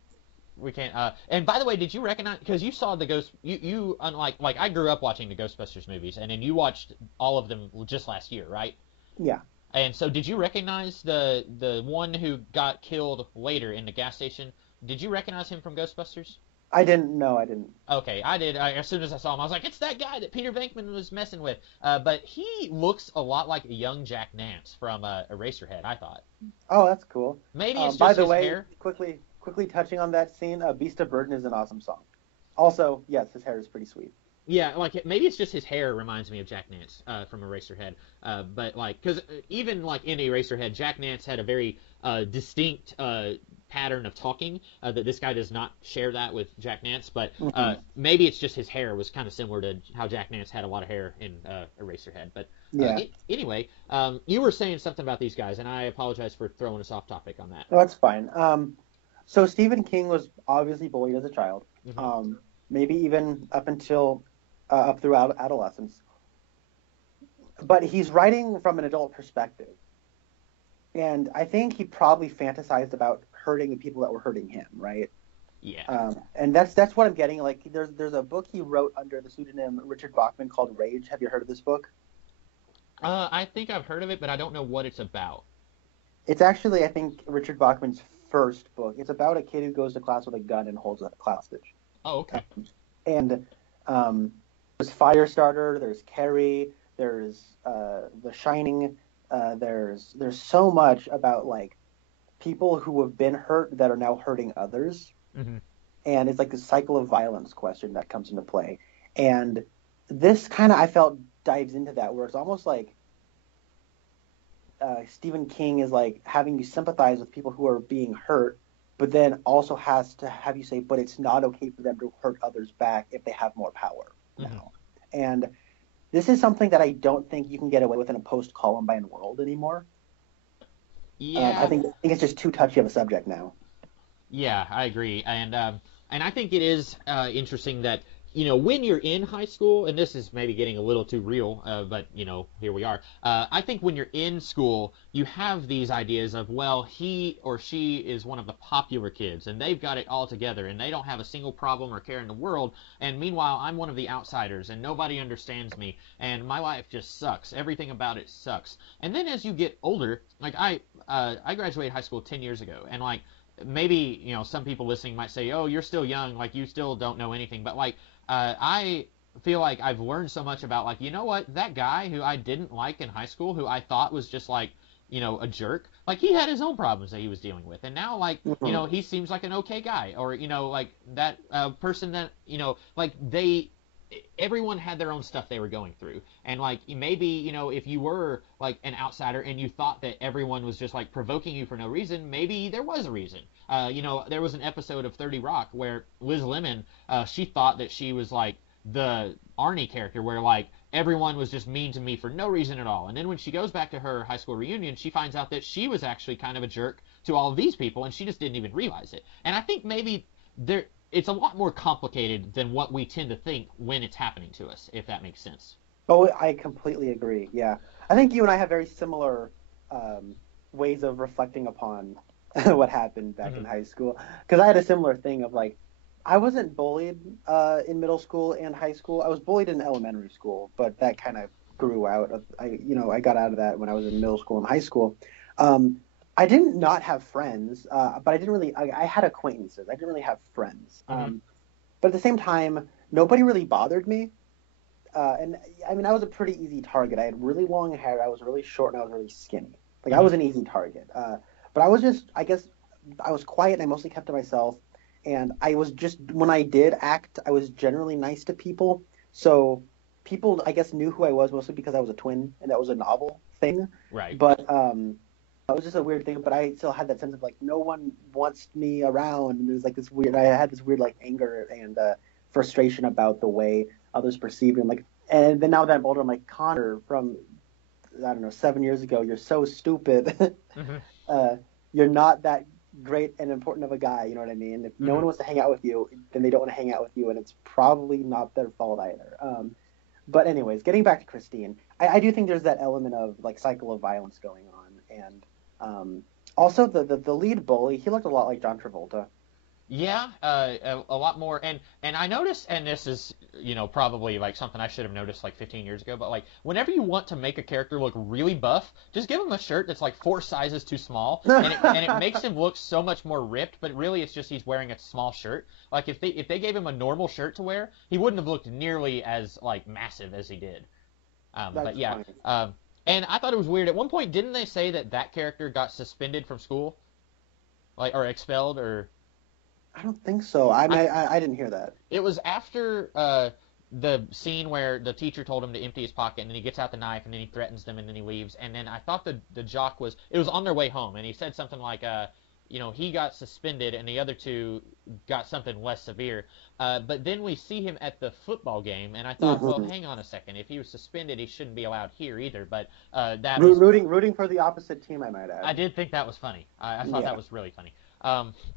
we can't. And by the way, did you recognize? Because you saw the Ghost. You unlike like I grew up watching the Ghostbusters movies, and then you watched all of them just last year, right? Yeah. And so, did you recognize the one who got killed later in the gas station? Did you recognize him from Ghostbusters? I didn't. No, I didn't. Okay, I did. As soon as I saw him, I was like, it's that guy that Peter Venkman was messing with. But he looks a lot like a young Jack Nance from Eraserhead, I thought. Oh, that's cool. Maybe it's just by the his way, hair. Quickly touching on that scene, Beast of Burden is an awesome song. Also, yes, his hair is pretty sweet. Yeah, like maybe it's just his hair reminds me of Jack Nance from Eraserhead. But like, because even like in Eraserhead, Jack Nance had a very distinct pattern of talking that this guy does not share that with Jack Nance. But maybe it's just his hair was kind of similar to how Jack Nance had a lot of hair in Eraserhead. But yeah. Anyway, you were saying something about these guys, and I apologize for throwing us off topic on that. No, that's fine. So Stephen King was obviously bullied as a child, maybe even up through adolescence. But he's writing from an adult perspective. And I think he probably fantasized about hurting the people that were hurting him, right? Yeah. And that's what I'm getting. Like, there's a book he wrote under the pseudonym Richard Bachman called Rage. Have you heard of this book? I think I've heard of it, but I don't know what it's about. It's actually, I think, Richard Bachman's first book. It's about a kid who goes to class with a gun and holds a class stitch. Oh, okay. And there's Firestarter, there's Carrie, there's The Shining. There's so much about like people who have been hurt that are now hurting others, and it's like the cycle of violence question that comes into play. And this kind of I felt dives into that, where it's almost like Stephen King is like having you sympathize with people who are being hurt, but then also has to have you say, but it's not okay for them to hurt others back if they have more power now. And this is something that I don't think you can get away with in a post-Columbine world anymore. Yeah, I think it's just too touchy of a subject now. Yeah, I agree, and I think it is interesting that when you're in high school, and this is maybe getting a little too real, but here we are. I think when you're in school, you have these ideas of, well, he or she is one of the popular kids, and they've got it all together, and they don't have a single problem or care in the world, and meanwhile, I'm one of the outsiders, and nobody understands me, and my life just sucks. Everything about it sucks. And then as you get older, like I graduated high school 10 years ago, and like maybe some people listening might say, oh, you're still young, like you still don't know anything, but like I feel like I've learned so much about, like, you know what, that guy who I didn't like in high school, who I thought was just like, a jerk, like, he had his own problems that he was dealing with, and now, like, Mhm. he seems like an okay guy, or, like that person that, like, everyone had their own stuff they were going through, and, like, maybe, if you were like an outsider and you thought that everyone was just like provoking you for no reason, maybe there was a reason. There was an episode of 30 Rock where Liz Lemon, she thought that she was like the Arnie character, where like everyone was just mean to me for no reason at all, and then when she goes back to her high school reunion, she finds out that she was actually kind of a jerk to all of these people, and she just didn't even realize it. And I think maybe there it's a lot more complicated than what we tend to think when it's happening to us, if that makes sense. Oh, I completely agree. Yeah, I think you and I have very similar um, ways of reflecting upon what happened back in Mm-hmm. high school. Because I had a similar thing of like, I wasn't bullied in middle school and high school. I was bullied in elementary school, but that kind of grew out. I got out of that when I was in middle school and high school. Um, I didn't not have friends, but I didn't really. I had acquaintances. I didn't really have friends. Mm-hmm. But at the same time, nobody really bothered me. And I mean, I was a pretty easy target. I had really long hair. I was really short, and I was really skinny. Like I Mm-hmm. was an easy target. But I was just, I guess, I was quiet and I mostly kept to myself. And I was just, when I did act, I was generally nice to people. So people, I guess, knew who I was mostly because I was a twin, and that was a novel thing. Right. But that was just a weird thing. But I still had that sense of like no one wants me around, and there's like this weird. I had this weird like anger and frustration about the way others perceived him. Like, and then now that I'm older, I'm like, Connor from I don't know 7 years ago, you're so stupid. Mm-hmm. uh, you're not that great and important of a guy. You know what I mean? If no Mm-hmm. one wants to hang out with you, then they don't want to hang out with you, and it's probably not their fault either. But anyways, getting back to Christine, I do think there's that element of like cycle of violence going on, and also the lead bully, he looked a lot like John Travolta. Yeah, a lot more, and I noticed, and this is probably like something I should have noticed like 15 years ago, but like whenever you want to make a character look really buff, just give him a shirt that's like 4 sizes too small, and it makes him look so much more ripped. But really, it's just he's wearing a small shirt. Like if they gave him a normal shirt to wear, he wouldn't have looked nearly as like massive as he did. But That's yeah, funny. and I thought it was weird. At one point, didn't they say that character got suspended from school, like, or expelled, or? I don't think so. I mean, I I didn't hear that. It was after the scene where the teacher told him to empty his pocket, and then he gets out the knife, and then he threatens them, and then he leaves. And then I thought the jock it was on their way home, and he said something like, he got suspended, and the other two got something less severe. But then we see him at the football game, and I thought, well, Hmm. hang on a second. If he was suspended, he shouldn't be allowed here either. But that was Rooting for the opposite team, I might I add. did think that was funny. I thought that Yeah. was really funny.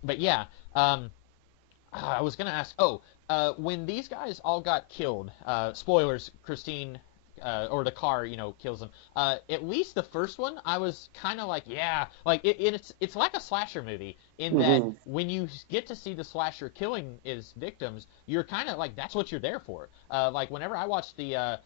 But yeah. I was gonna ask. Oh, when these guys all got killed, spoilers. Christine, or the car, kills them. At least the first one, I was kind of like, yeah, like it's like a slasher movie in that Hmm. when you get to see the slasher killing his victims, you're kind of like that's what you're there for. Like whenever I watch the.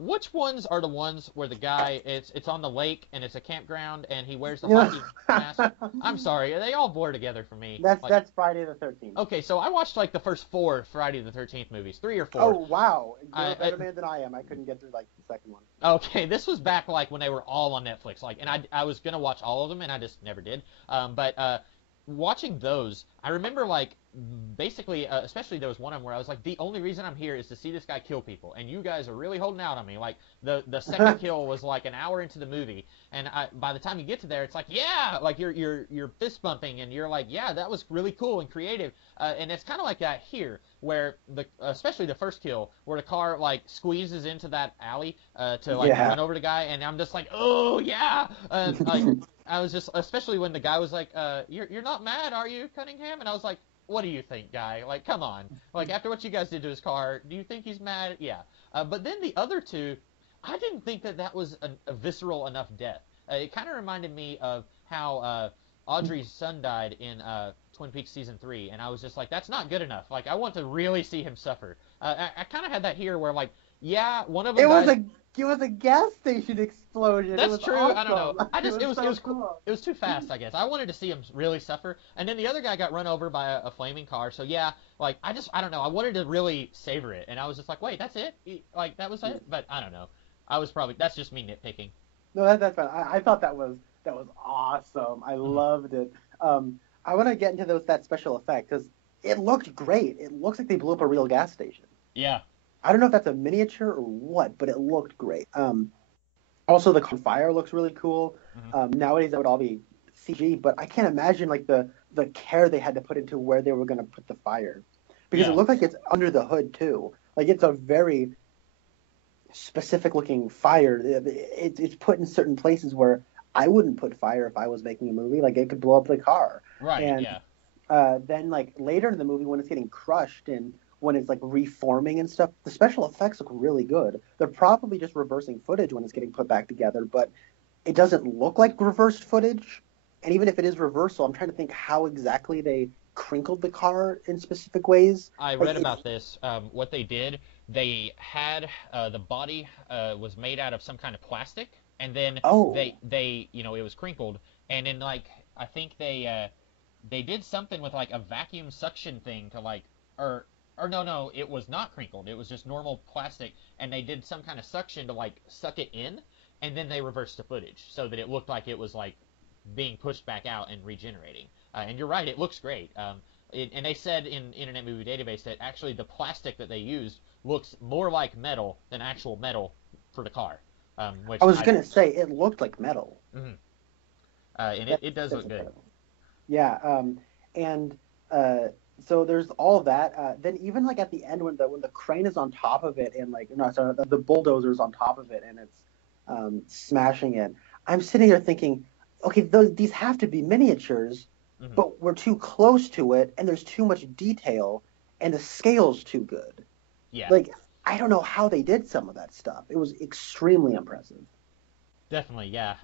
Which ones are the ones where the guy it's on the lake and it's a campground and he wears the hockey mask? I'm sorry, they all blur together for me. Like, That's Friday the 13th. okay, so I watched like the first 4 Friday the 13th movies, 3 or 4. Oh wow, you're I- a better man than I am. I couldn't get through like the second one. Okay, this was back like when they were all on Netflix, like, and I was gonna watch all of them and I just never did. But watching those, I remember like basically, especially there was one of them where I was like, the only reason I'm here is to see this guy kill people, and you guys are really holding out on me. Like the second kill was like an hour into the movie, and by the time you get to there, it's like, yeah, like you're fist bumping and you're like, yeah, that was really cool and creative, and it's kind of like that here, where especially the first kill where the car like squeezes into that alley to like Yeah. run over the guy, and I'm just like, oh yeah, like. I was just, especially when the guy was like, you're not mad, are you, Cunningham? And I was like, what do you think, guy? Like, come on. Like, after what you guys did to his car, do you think he's mad? Yeah. But then the other two, I didn't think that was a visceral enough death. It kind of reminded me of how Audrey's son died in Twin Peaks season 3, and I was just like, that's not good enough. Like, I want to really see him suffer. I kind of had that here, where like, yeah, one of them. It was a gas station explosion. That's it was true. Awesome. I don't know. Cool. It was too fast, I guess. I wanted to see him really suffer, and then the other guy got run over by a flaming car. So yeah, like I don't know. I wanted to really savor it, and I was just like, wait, that's it? Like that was it? But I don't know. That's just me nitpicking. No, that's fine. I thought that was awesome. I loved it. I want to get into that special effect because it looked great. It looks like they blew up a real gas station. Yeah. I don't know if that's a miniature or what, but it looked great. Also, the fire looks really cool. Mm-hmm. Nowadays, that would all be CG, but I can't imagine like the care they had to put into where they were going to put the fire, because it looked like it's under the hood too. Like it's a very specific looking fire. It's put in certain places where I wouldn't put fire if I was making a movie. Like it could blow up the car. Right. And, yeah. Then like later in the movie when it's getting crushed and when it's like reforming and stuff, the special effects look really good. They're probably just reversing footage when it's getting put back together, but it doesn't look like reversed footage. And even if it is reversal, I'm trying to think how exactly they crinkled the car in specific ways. I read about this. What they did, they had the body was made out of some kind of plastic, and then they it was crinkled, and then like I think they did something with like a vacuum suction thing to like or no, it was not crinkled. It was just normal plastic, and they did some kind of suction to like suck it in, and then they reversed the footage so that it looked like it was like being pushed back out and regenerating. And you're right, it looks great. And they said in Internet Movie Database that actually the plastic that they used looks more like metal than actual metal for the car. Which I was going to say, it looked like metal. Mm-hmm. And it does look good. Yeah, so there's all that. Then even like at the end when the crane is on top of it and like the bulldozer's on top of it and it's smashing it, I'm sitting there thinking, okay, these have to be miniatures, mm-hmm. but we're too close to it and there's too much detail and the scale's too good. Yeah. Like I don't know how they did some of that stuff. It was extremely impressive. Definitely, yeah.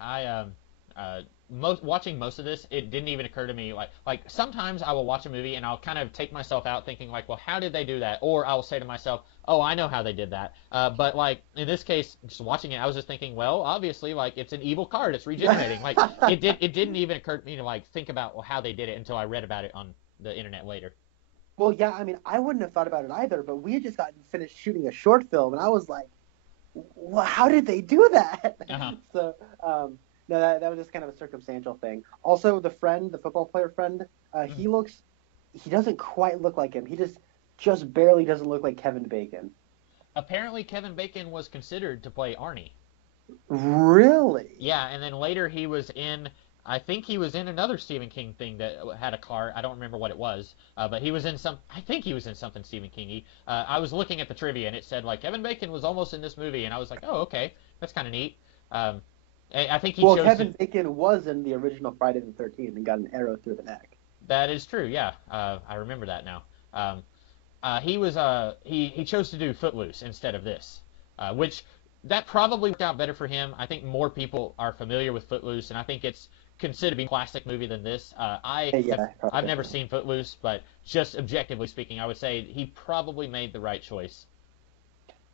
Watching most of this, it didn't even occur to me like sometimes I will watch a movie and I'll kind of take myself out thinking like, well, how did they do that? Or I'll say to myself, oh, I know how they did that. But like in this case, just watching it, I was just thinking, well, obviously like it's an evil card, it's regenerating. Like it didn't even occur to me to like think about how they did it until I read about it on the internet later. Well, yeah, I mean, I wouldn't have thought about it either, but we had just gotten finished shooting a short film, and I was like, well, how did they do that? Uh-huh. So, no, that was just kind of a circumstantial thing. Also, the football player friend, mm-hmm. he doesn't quite look like him. He just barely doesn't look like Kevin Bacon. Apparently, Kevin Bacon was considered to play Arnie. Really? Yeah, and then later he was in... I think he was in another Stephen King thing that had a car. I don't remember what it was, but he was in some. I think he was in something Stephen King-y. I was looking at the trivia and it said like Kevin Bacon was almost in this movie, and I was like, oh, okay, that's kind of neat. I think he. Well, Kevin Bacon was in the original Friday the 13th and got an arrow through the neck. That is true. Yeah, I remember that now. He chose to do Footloose instead of this, which that probably worked out better for him. I think more people are familiar with Footloose, and I think it's considered to be a classic movie than this. I've never seen Footloose, but just objectively speaking, I would say he probably made the right choice.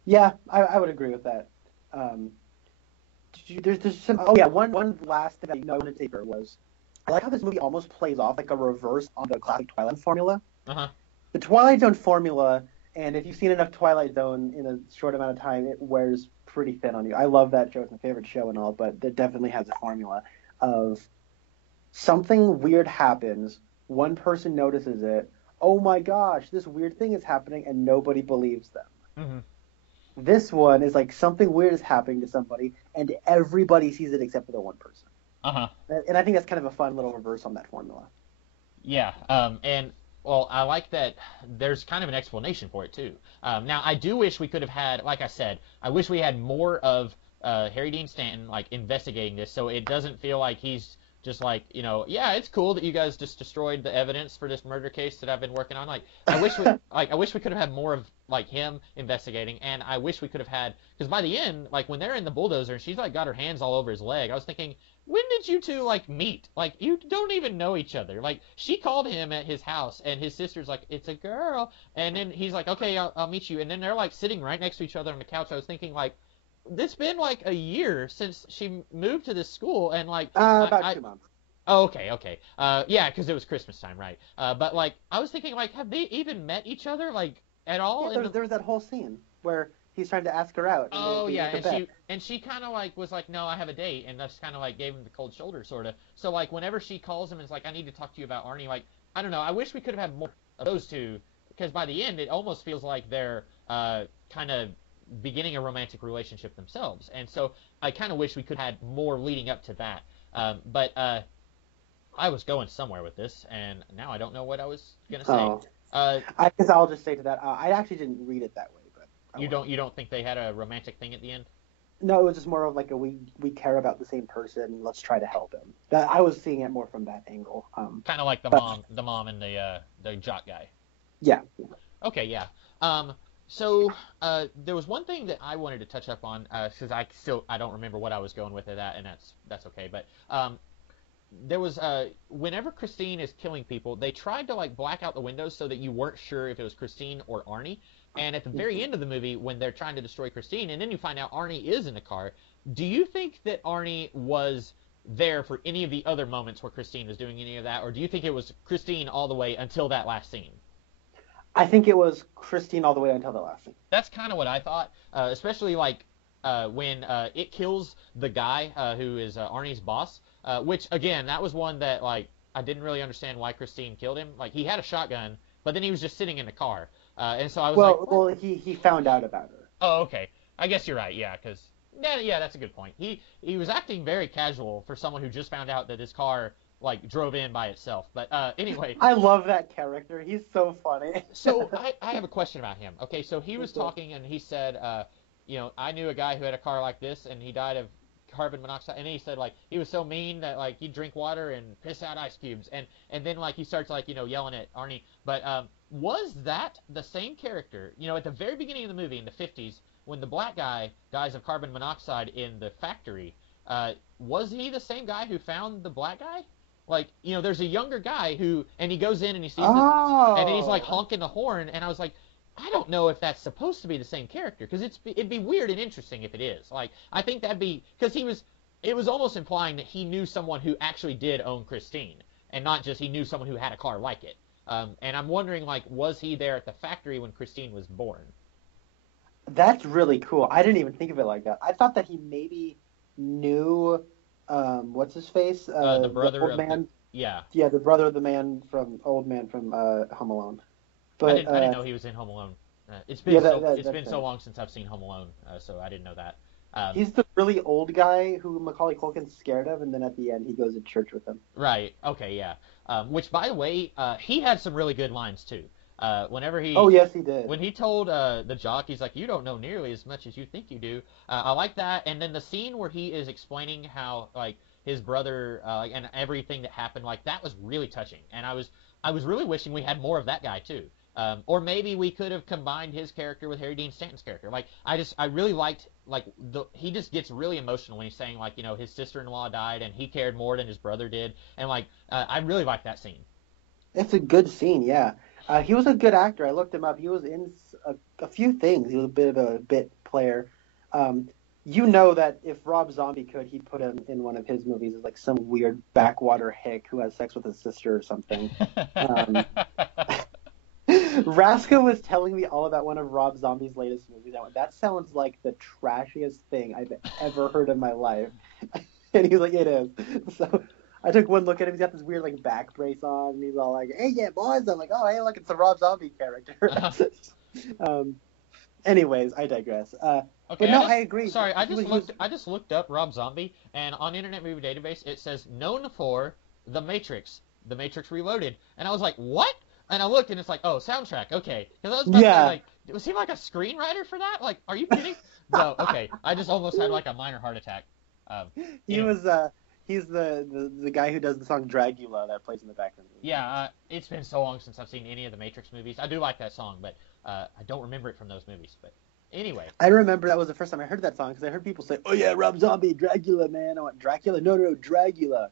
Yeah, I would agree with that. There's some. Oh yeah, one last thing I wanted to say was I like how this movie almost plays off like a reverse on the classic Twilight formula. Uh-huh. The Twilight Zone formula, and if you've seen enough Twilight Zone in a short amount of time, it wears pretty thin on you. I love that show; it's my favorite show and all, but it definitely has a formula of something weird happens, one person notices it, oh my gosh, this weird thing is happening, and nobody believes them. Mm-hmm. This one is like something weird is happening to somebody, and everybody sees it except for the one person. Uh-huh. And I think that's kind of a fun little reverse on that formula. Yeah, and, well, I like that there's kind of an explanation for it, too. Now, I do wish we could have had, like I said, I wish we had more of Harry Dean Stanton, like, investigating this, so it doesn't feel like he's just like, yeah, it's cool that you guys just destroyed the evidence for this murder case that I've been working on. Like, I wish we could have had more of like him investigating, and I wish we could have had, because by the end, like when they're in the bulldozer and she's like got her hands all over his leg, I was thinking, when did you two like meet? Like, you don't even know each other. Like, she called him at his house, and his sister's like, it's a girl, and then he's like, okay, I'll meet you, and then they're like sitting right next to each other on the couch. I was thinking, like, it's been like a year since she moved to this school, and like about 2 months. Oh, okay. Yeah, because it was Christmas time, right? But like, I was thinking, like, have they even met each other, like, at all? Yeah, there was that whole scene where he's trying to ask her out. Oh yeah, and she kind of like was like, no, I have a date, and that's kind of like gave him the cold shoulder, sort of. So like, whenever she calls him and is like, I need to talk to you about Arnie, like, I don't know, I wish we could have had more of those two, because by the end, it almost feels like they're kind of beginning a romantic relationship themselves, and so I kind of wish we could have had more leading up to that. But I was going somewhere with this, and now I don't know what I was gonna say. Oh. I guess I'll just say to that, I actually didn't read it that way, but you don't think they had a romantic thing at the end? No, it was just more of like we care about the same person. Let's try to help him. I was seeing it more from that angle. Kind of like the mom and the jock guy. Yeah. Okay, yeah. So there was one thing that I wanted to touch up on, because I don't remember what I was going with it at, and that's okay. But there was whenever Christine is killing people, they tried to like black out the windows so that you weren't sure if it was Christine or Arnie. And at the very end of the movie, when they're trying to destroy Christine, and then you find out Arnie is in the car, do you think that Arnie was there for any of the other moments where Christine was doing any of that, or do you think it was Christine all the way until that last scene? I think it was Christine all the way until the last scene. That's kind of what I thought, especially like when it kills the guy who is Arnie's boss, which, again, that was one that, like, I didn't really understand why Christine killed him. Like, he had a shotgun, but then he was just sitting in the car. And so I was like... Well, he found out about her. Oh, okay. I guess you're right, yeah, because... Yeah, that's a good point. He was acting very casual for someone who just found out that his car, like, drove in by itself. But anyway... I love that character. He's so funny. So I have a question about him. Okay, so he was talking, and he said, I knew a guy who had a car like this, and he died of carbon monoxide, and then he said, like, he was so mean that, like, he'd drink water and piss out ice cubes, and then, like, he starts, like, yelling at Arnie. But was that the same character, at the very beginning of the movie in the 50s, when the black guy dies of carbon monoxide in the factory, was he the same guy who found the black guy? Like, there's a younger guy and he goes in and he sees and he's, like, honking the horn, and I was like, I don't know if that's supposed to be the same character, because it'd be weird and interesting if it is. Like, I think that'd be, because it was almost implying that he knew someone who actually did own Christine, and not just he knew someone who had a car like it. And I'm wondering, like, was he there at the factory when Christine was born? That's really cool. I didn't even think of it like that. I thought that he maybe knew, what's his face? The brother the old man. Yeah, the brother of the old man from Home Alone. But I didn't know he was in Home Alone. It's been so long since I've seen Home Alone, so I didn't know that. He's the really old guy who Macaulay Culkin's scared of, and then at the end he goes to church with him. Right. Okay. Yeah. Which, by the way, he had some really good lines too. Whenever he... Oh, yes, he did. When he told the jock, he's like, you don't know nearly as much as you think you do. I like that. And then the scene where he is explaining how, like, his brother and everything that happened, like, that was really touching. And I was really wishing we had more of that guy too. Or maybe we could have combined his character with Harry Dean Stanton's character. Like, I really liked, like, he just gets really emotional when he's saying, like, his sister-in-law died and he cared more than his brother did. And, like, I really liked that scene. It's a good scene, yeah. He was a good actor. I looked him up. He was in a few things. He was a bit of a bit player. That if Rob Zombie could, he'd put him in one of his movies as, like, some weird backwater hick who has sex with his sister or something. Raska was telling me all about one of Rob Zombie's latest movies. I went, that sounds like the trashiest thing I've ever heard in my life. And he was like, it is. So I took one look at him. He's got this weird, like, back brace on, and he's all like, hey, yeah, boys. I'm like, oh, hey, look, it's the Rob Zombie character. Anyways, I digress. Okay, but no, I agree. Sorry, I just looked up Rob Zombie, and on Internet Movie Database, it says, known for The Matrix Reloaded. And I was like, what? And I looked, and it's like, oh, soundtrack, okay. Because I was about to say, like, was he like a screenwriter for that? Like, are you kidding? No, okay. I just almost had like a minor heart attack. He was He's the guy who does the song Dragula that plays in the background. Yeah, it's been so long since I've seen any of the Matrix movies. I do like that song, but I don't remember it from those movies. But anyway. I remember that was the first time I heard that song because I heard people say, "Oh yeah, Rob Zombie, Dragula, man." I went, "Dracula? No, Dragula."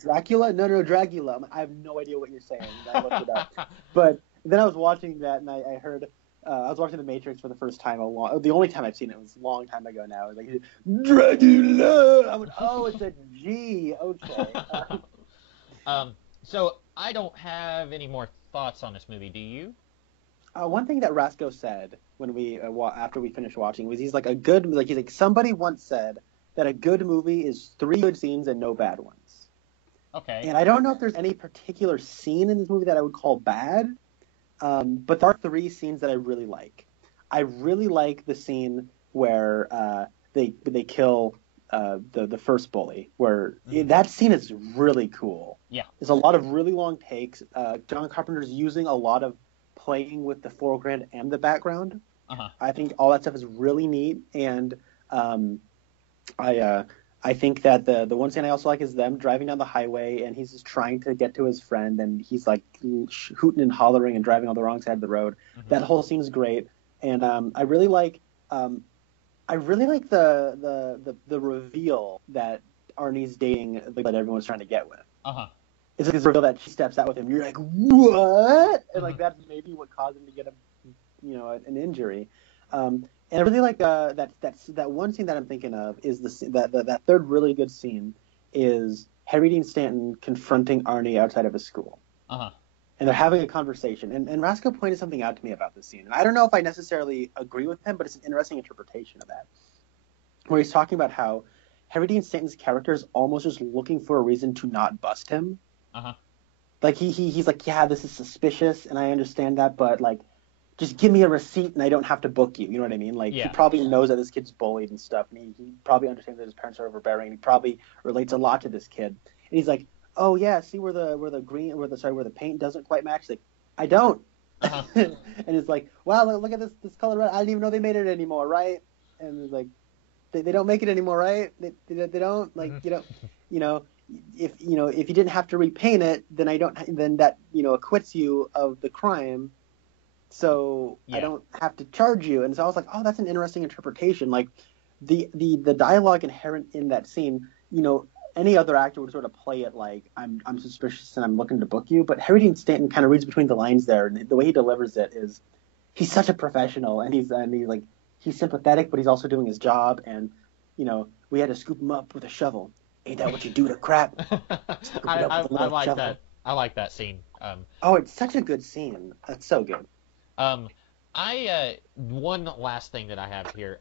Dracula? No, Dragula. I have no idea what you're saying. I looked it up. But then I was watching that, and I heard I was watching The Matrix for the first time. The only time I've seen it was a long time ago now. It was like Dragula. I went, "Oh, it's a G." Okay. So I don't have any more thoughts on this movie. Do you? One thing that Rasco said when we after we finished watching was he's like somebody once said that a good movie is 3 good scenes and no bad ones. Okay. And I don't know if there's any particular scene in this movie that I would call bad, but there are 3 scenes that I really like. I really like the scene where they kill the first bully, where that scene is really cool. Yeah. There's a lot of really long takes. John Carpenter's using a lot of playing with the foreground and the background. Uh-huh. I think all that stuff is really neat, and I think that the one scene I also like is them driving down the highway, and he's just trying to get to his friend, and he's like hooting and hollering and driving on the wrong side of the road. Mm-hmm. That whole scene is great, and I really like the reveal that Arnie's dating the guy that everyone's trying to get with. Uh-huh. It's like this reveal that she steps out with him. You're like, what? And like that's maybe what caused him to get an injury. And I really like that one scene that I'm thinking of is that third really good scene is Harry Dean Stanton confronting Arnie outside of his school. Uh-huh. And they're having a conversation. And Rasco pointed something out to me about this scene. And I don't know if I necessarily agree with him, but it's an interesting interpretation of that. Where he's talking about how Harry Dean Stanton's character is almost just looking for a reason to not bust him. Uh-huh. Like he's like, yeah, this is suspicious, and I understand that, but like, just give me a receipt and I don't have to book you. You know what I mean? Like He probably knows that this kid's bullied and stuff, and he probably understands that his parents are overbearing. And he probably relates a lot to this kid, and he's like, oh yeah, see where the paint doesn't quite match. Like, I don't. Uh-huh. And it's like, wow, look at this color red. I didn't even know they made it anymore, right? And it's like, they don't make it anymore, right? They don't like if you didn't have to repaint it, then that acquits you of the crime. So I don't have to charge you. And so I was like, oh, that's an interesting interpretation. Like the dialogue inherent in that scene, any other actor would sort of play it like I'm suspicious and I'm looking to book you. But Harry Dean Stanton kind of reads between the lines there, and the way he delivers it is he's such a professional, and he's sympathetic, but he's also doing his job. And we had to scoop him up with a shovel. Ain't that what you do to crap? I like that. I like that scene. Oh, it's such a good scene. It's so good. One last thing that I have here.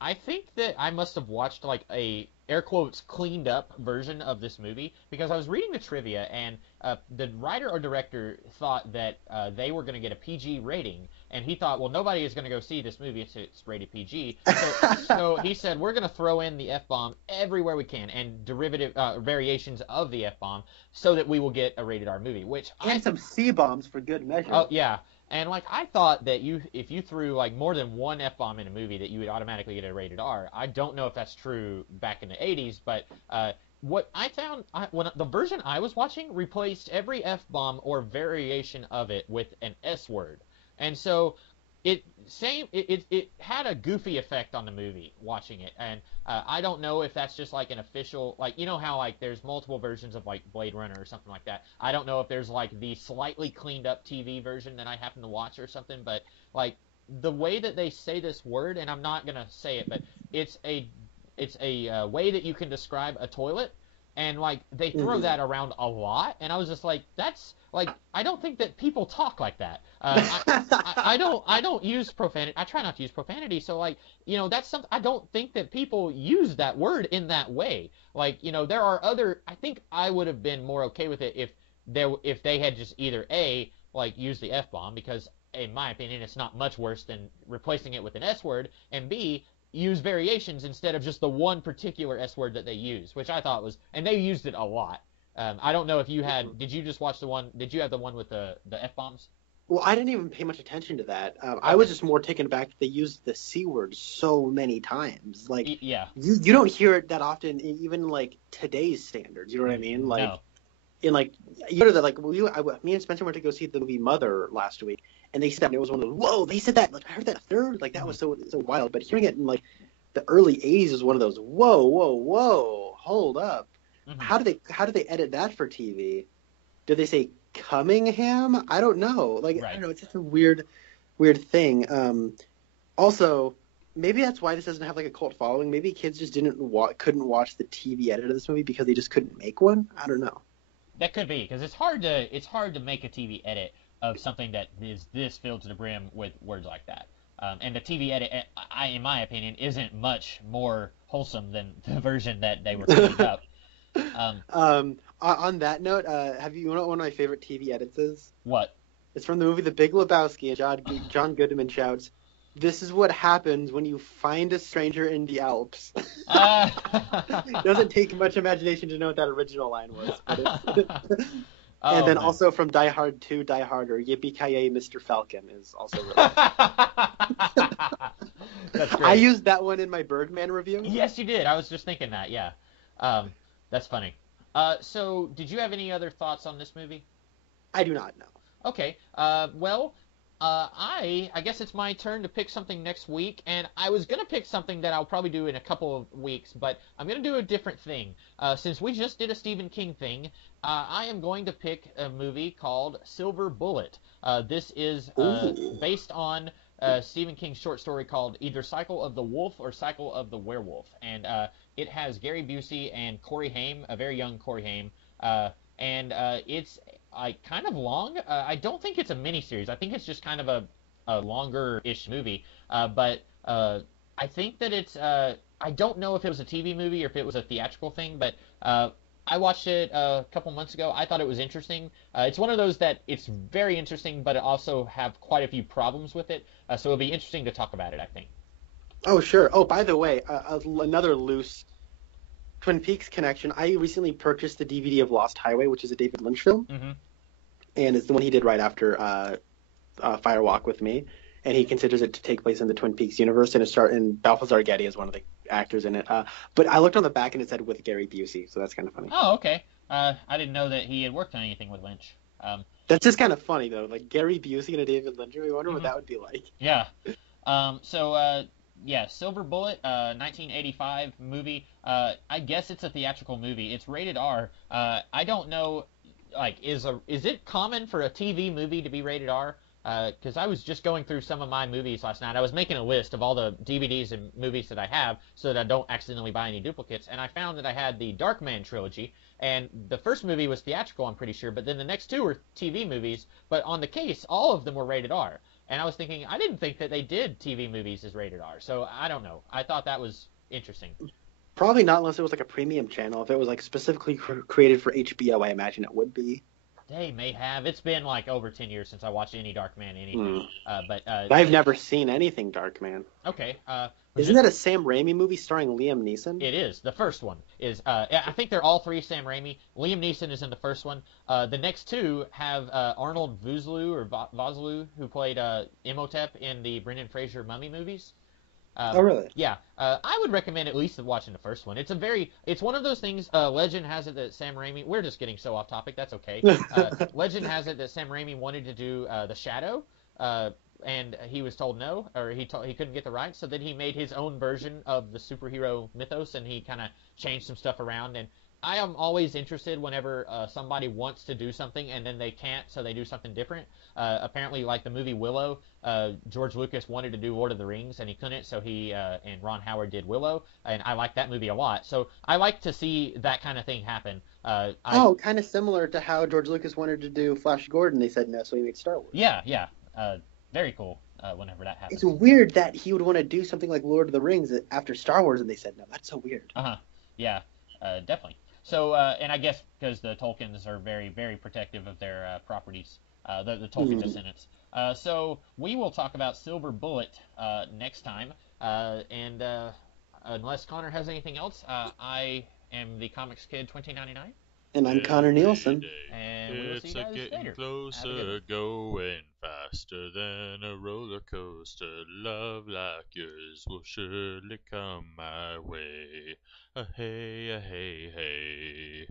I think that I must have watched like a air quotes cleaned up version of this movie because I was reading the trivia and the writer or director thought that they were going to get a PG rating, and he thought, well, nobody is going to go see this movie if it's rated PG. So he said, we're going to throw in the F-bomb everywhere we can and derivative variations of the F-bomb so that we will get a rated R movie. Some C-bombs for good measure. Oh yeah. And like I thought that if you threw like more than one F-bomb in a movie that you would automatically get a rated R. I don't know if that's true back in the 80s, but what I found when the version I was watching replaced every F-bomb or variation of it with an S word. And so it had a goofy effect on the movie watching it, and I don't know if that's just like an official, like, how like there's multiple versions of like Blade Runner or something like that. I don't know if there's like the slightly cleaned up TV version that I happen to watch or something, but like the way that they say this word, and I'm not gonna say it, but it's a way that you can describe a toilet. And like they throw that around a lot, and I was just like, that's like, I don't think that people talk like that. I don't use profanity. I try not to use profanity. So like, that's something I don't think that people use that word in that way. Like, there are other. I think I would have been more okay with it if they had just either A, like use the F-bomb, because in my opinion it's not much worse than replacing it with an S word, and B, use variations instead of just the one particular S word that they use, which I thought was, and they used it a lot. I don't know if you had, did you just watch did you have the one with the F-bombs? Well, I didn't even pay much attention to that. I was just more taken aback that they used the C word so many times. Like, Yeah. you don't hear it that often, even like today's standards. You know what I mean? Like, No. in like, you know that like me and Spencer went to go see the movie Mother last week, and they said it was one of those. Whoa, they said that. Like, I heard that third. Like, that was so wild. But hearing it in like the early '80s was one of those. Whoa, hold up. Mhm. How do they edit that for TV? Did they say Cummingham? I don't know. Like, Right. I don't know. It's just a weird thing. Also, maybe that's why this doesn't have like a cult following. Maybe kids just couldn't watch the TV edit of this movie because they just couldn't make one. I don't know. That could be, because it's hard to make a TV edit of something that is this filled to the brim with words like that. And the TV edit, in my opinion, isn't much more wholesome than the version that they were putting up. On that note, have you know what one of my favorite TV edits is? What? It's from the movie The Big Lebowski, and John Goodman shouts, "This is what happens when you find a stranger in the Alps." It doesn't take much imagination to know what that original line was. But Oh, and then man. also from Die Hard 2, Die Harder, Yippee-ki-yay, Mr. Falcon is also really That's great. I used that one in my Birdman review. Yes, you did. I was just thinking that. Yeah. That's funny. So, did you have any other thoughts on this movie? I do not know. Okay. I guess it's my turn to pick something next week, and I was gonna pick something that I'll probably do in a couple of weeks, but I'm gonna do a different thing. Since we just did a Stephen King thing, I am going to pick a movie called Silver Bullet. This is Ooh. based on Stephen King's short story called either Cycle of the Wolf or Cycle of the Werewolf, and it has Gary Busey and Corey Haim, a very young Corey Haim, and it's kind of long. I don't think it's a miniseries. I think it's just kind of a longer-ish movie. But I think that it's. I don't know if it was a TV movie or if it was a theatrical thing, but I watched it a couple months ago. I thought it was interesting. It's one of those that it's very interesting, but it also have quite a few problems with it. So it'll be interesting to talk about it, I think. Oh, sure. Oh, by the way, another loose Twin Peaks connection. I recently purchased the DVD of Lost Highway, which is a David Lynch film, Mm-hmm. and it's the one he did right after Fire Walk with Me, and he considers it to take place in the Twin Peaks universe, and Balthazar Getty is one of the actors in it. But I looked on the back and it said with Gary Busey, so that's kind of funny. Oh, okay. I didn't know that he had worked on anything with Lynch. That's just kind of funny though, like Gary Busey in a David Lynch movie. I wonder what that would be like. Yeah. Yeah, Silver Bullet, 1985 movie. I guess it's a theatrical movie. It's rated R. I don't know, like, is it common for a TV movie to be rated R? Because I was just going through some of my movies last night. I was making a list of all the DVDs and movies that I have so that I don't accidentally buy any duplicates, and I found that I had the Darkman trilogy, and the first movie was theatrical, I'm pretty sure, but then the next two were TV movies, but on the case, all of them were rated R. And I was thinking, I didn't think that they did TV movies as rated R, so I don't know. I thought that was interesting. Probably not unless it was like a premium channel. If it was like specifically created for HBO, I imagine it would be. They may have. It's been like over 10 years since I watched any Darkman anything. But I've never seen anything Darkman. Okay. Isn't that a Sam Raimi movie starring Liam Neeson? It is. The first one is. I think they're all three Sam Raimi. Liam Neeson is in the first one. The next two have Arnold Vosloo, who played Imhotep in the Brendan Fraser Mummy movies. Oh, really? Yeah. I would recommend at least watching the first one. It's one of those things. Legend has it that Sam Raimi. We're just getting so off topic. That's okay. Legend has it that Sam Raimi wanted to do The Shadow. And he was told no, or he couldn't get the rights, so then he made his own version of the superhero mythos, and he kind of changed some stuff around. And I am always interested whenever somebody wants to do something and then they can't, so they do something different. Apparently, like the movie Willow, George Lucas wanted to do Lord of the Rings, and he couldn't, so he and Ron Howard did Willow, and I like that movie a lot. So I like to see that kind of thing happen. Kind of similar to how George Lucas wanted to do Flash Gordon. They said no, so he made Star Wars. Yeah. Very cool whenever that happens. It's weird that he would want to do something like Lord of the Rings after Star Wars, and they said no. That's so weird. Yeah, definitely. So, and I guess because the Tolkiens are very, very protective of their properties, the Tolkien descendants. So we will talk about Silver Bullet next time. And unless Connor has anything else, I am the Comics Kid 2099. And I'm Connor Nielsen. And we will see It's you guys getting later. closer, going fast. faster than a roller coaster. Love like yours will surely come my way. A hey, hey.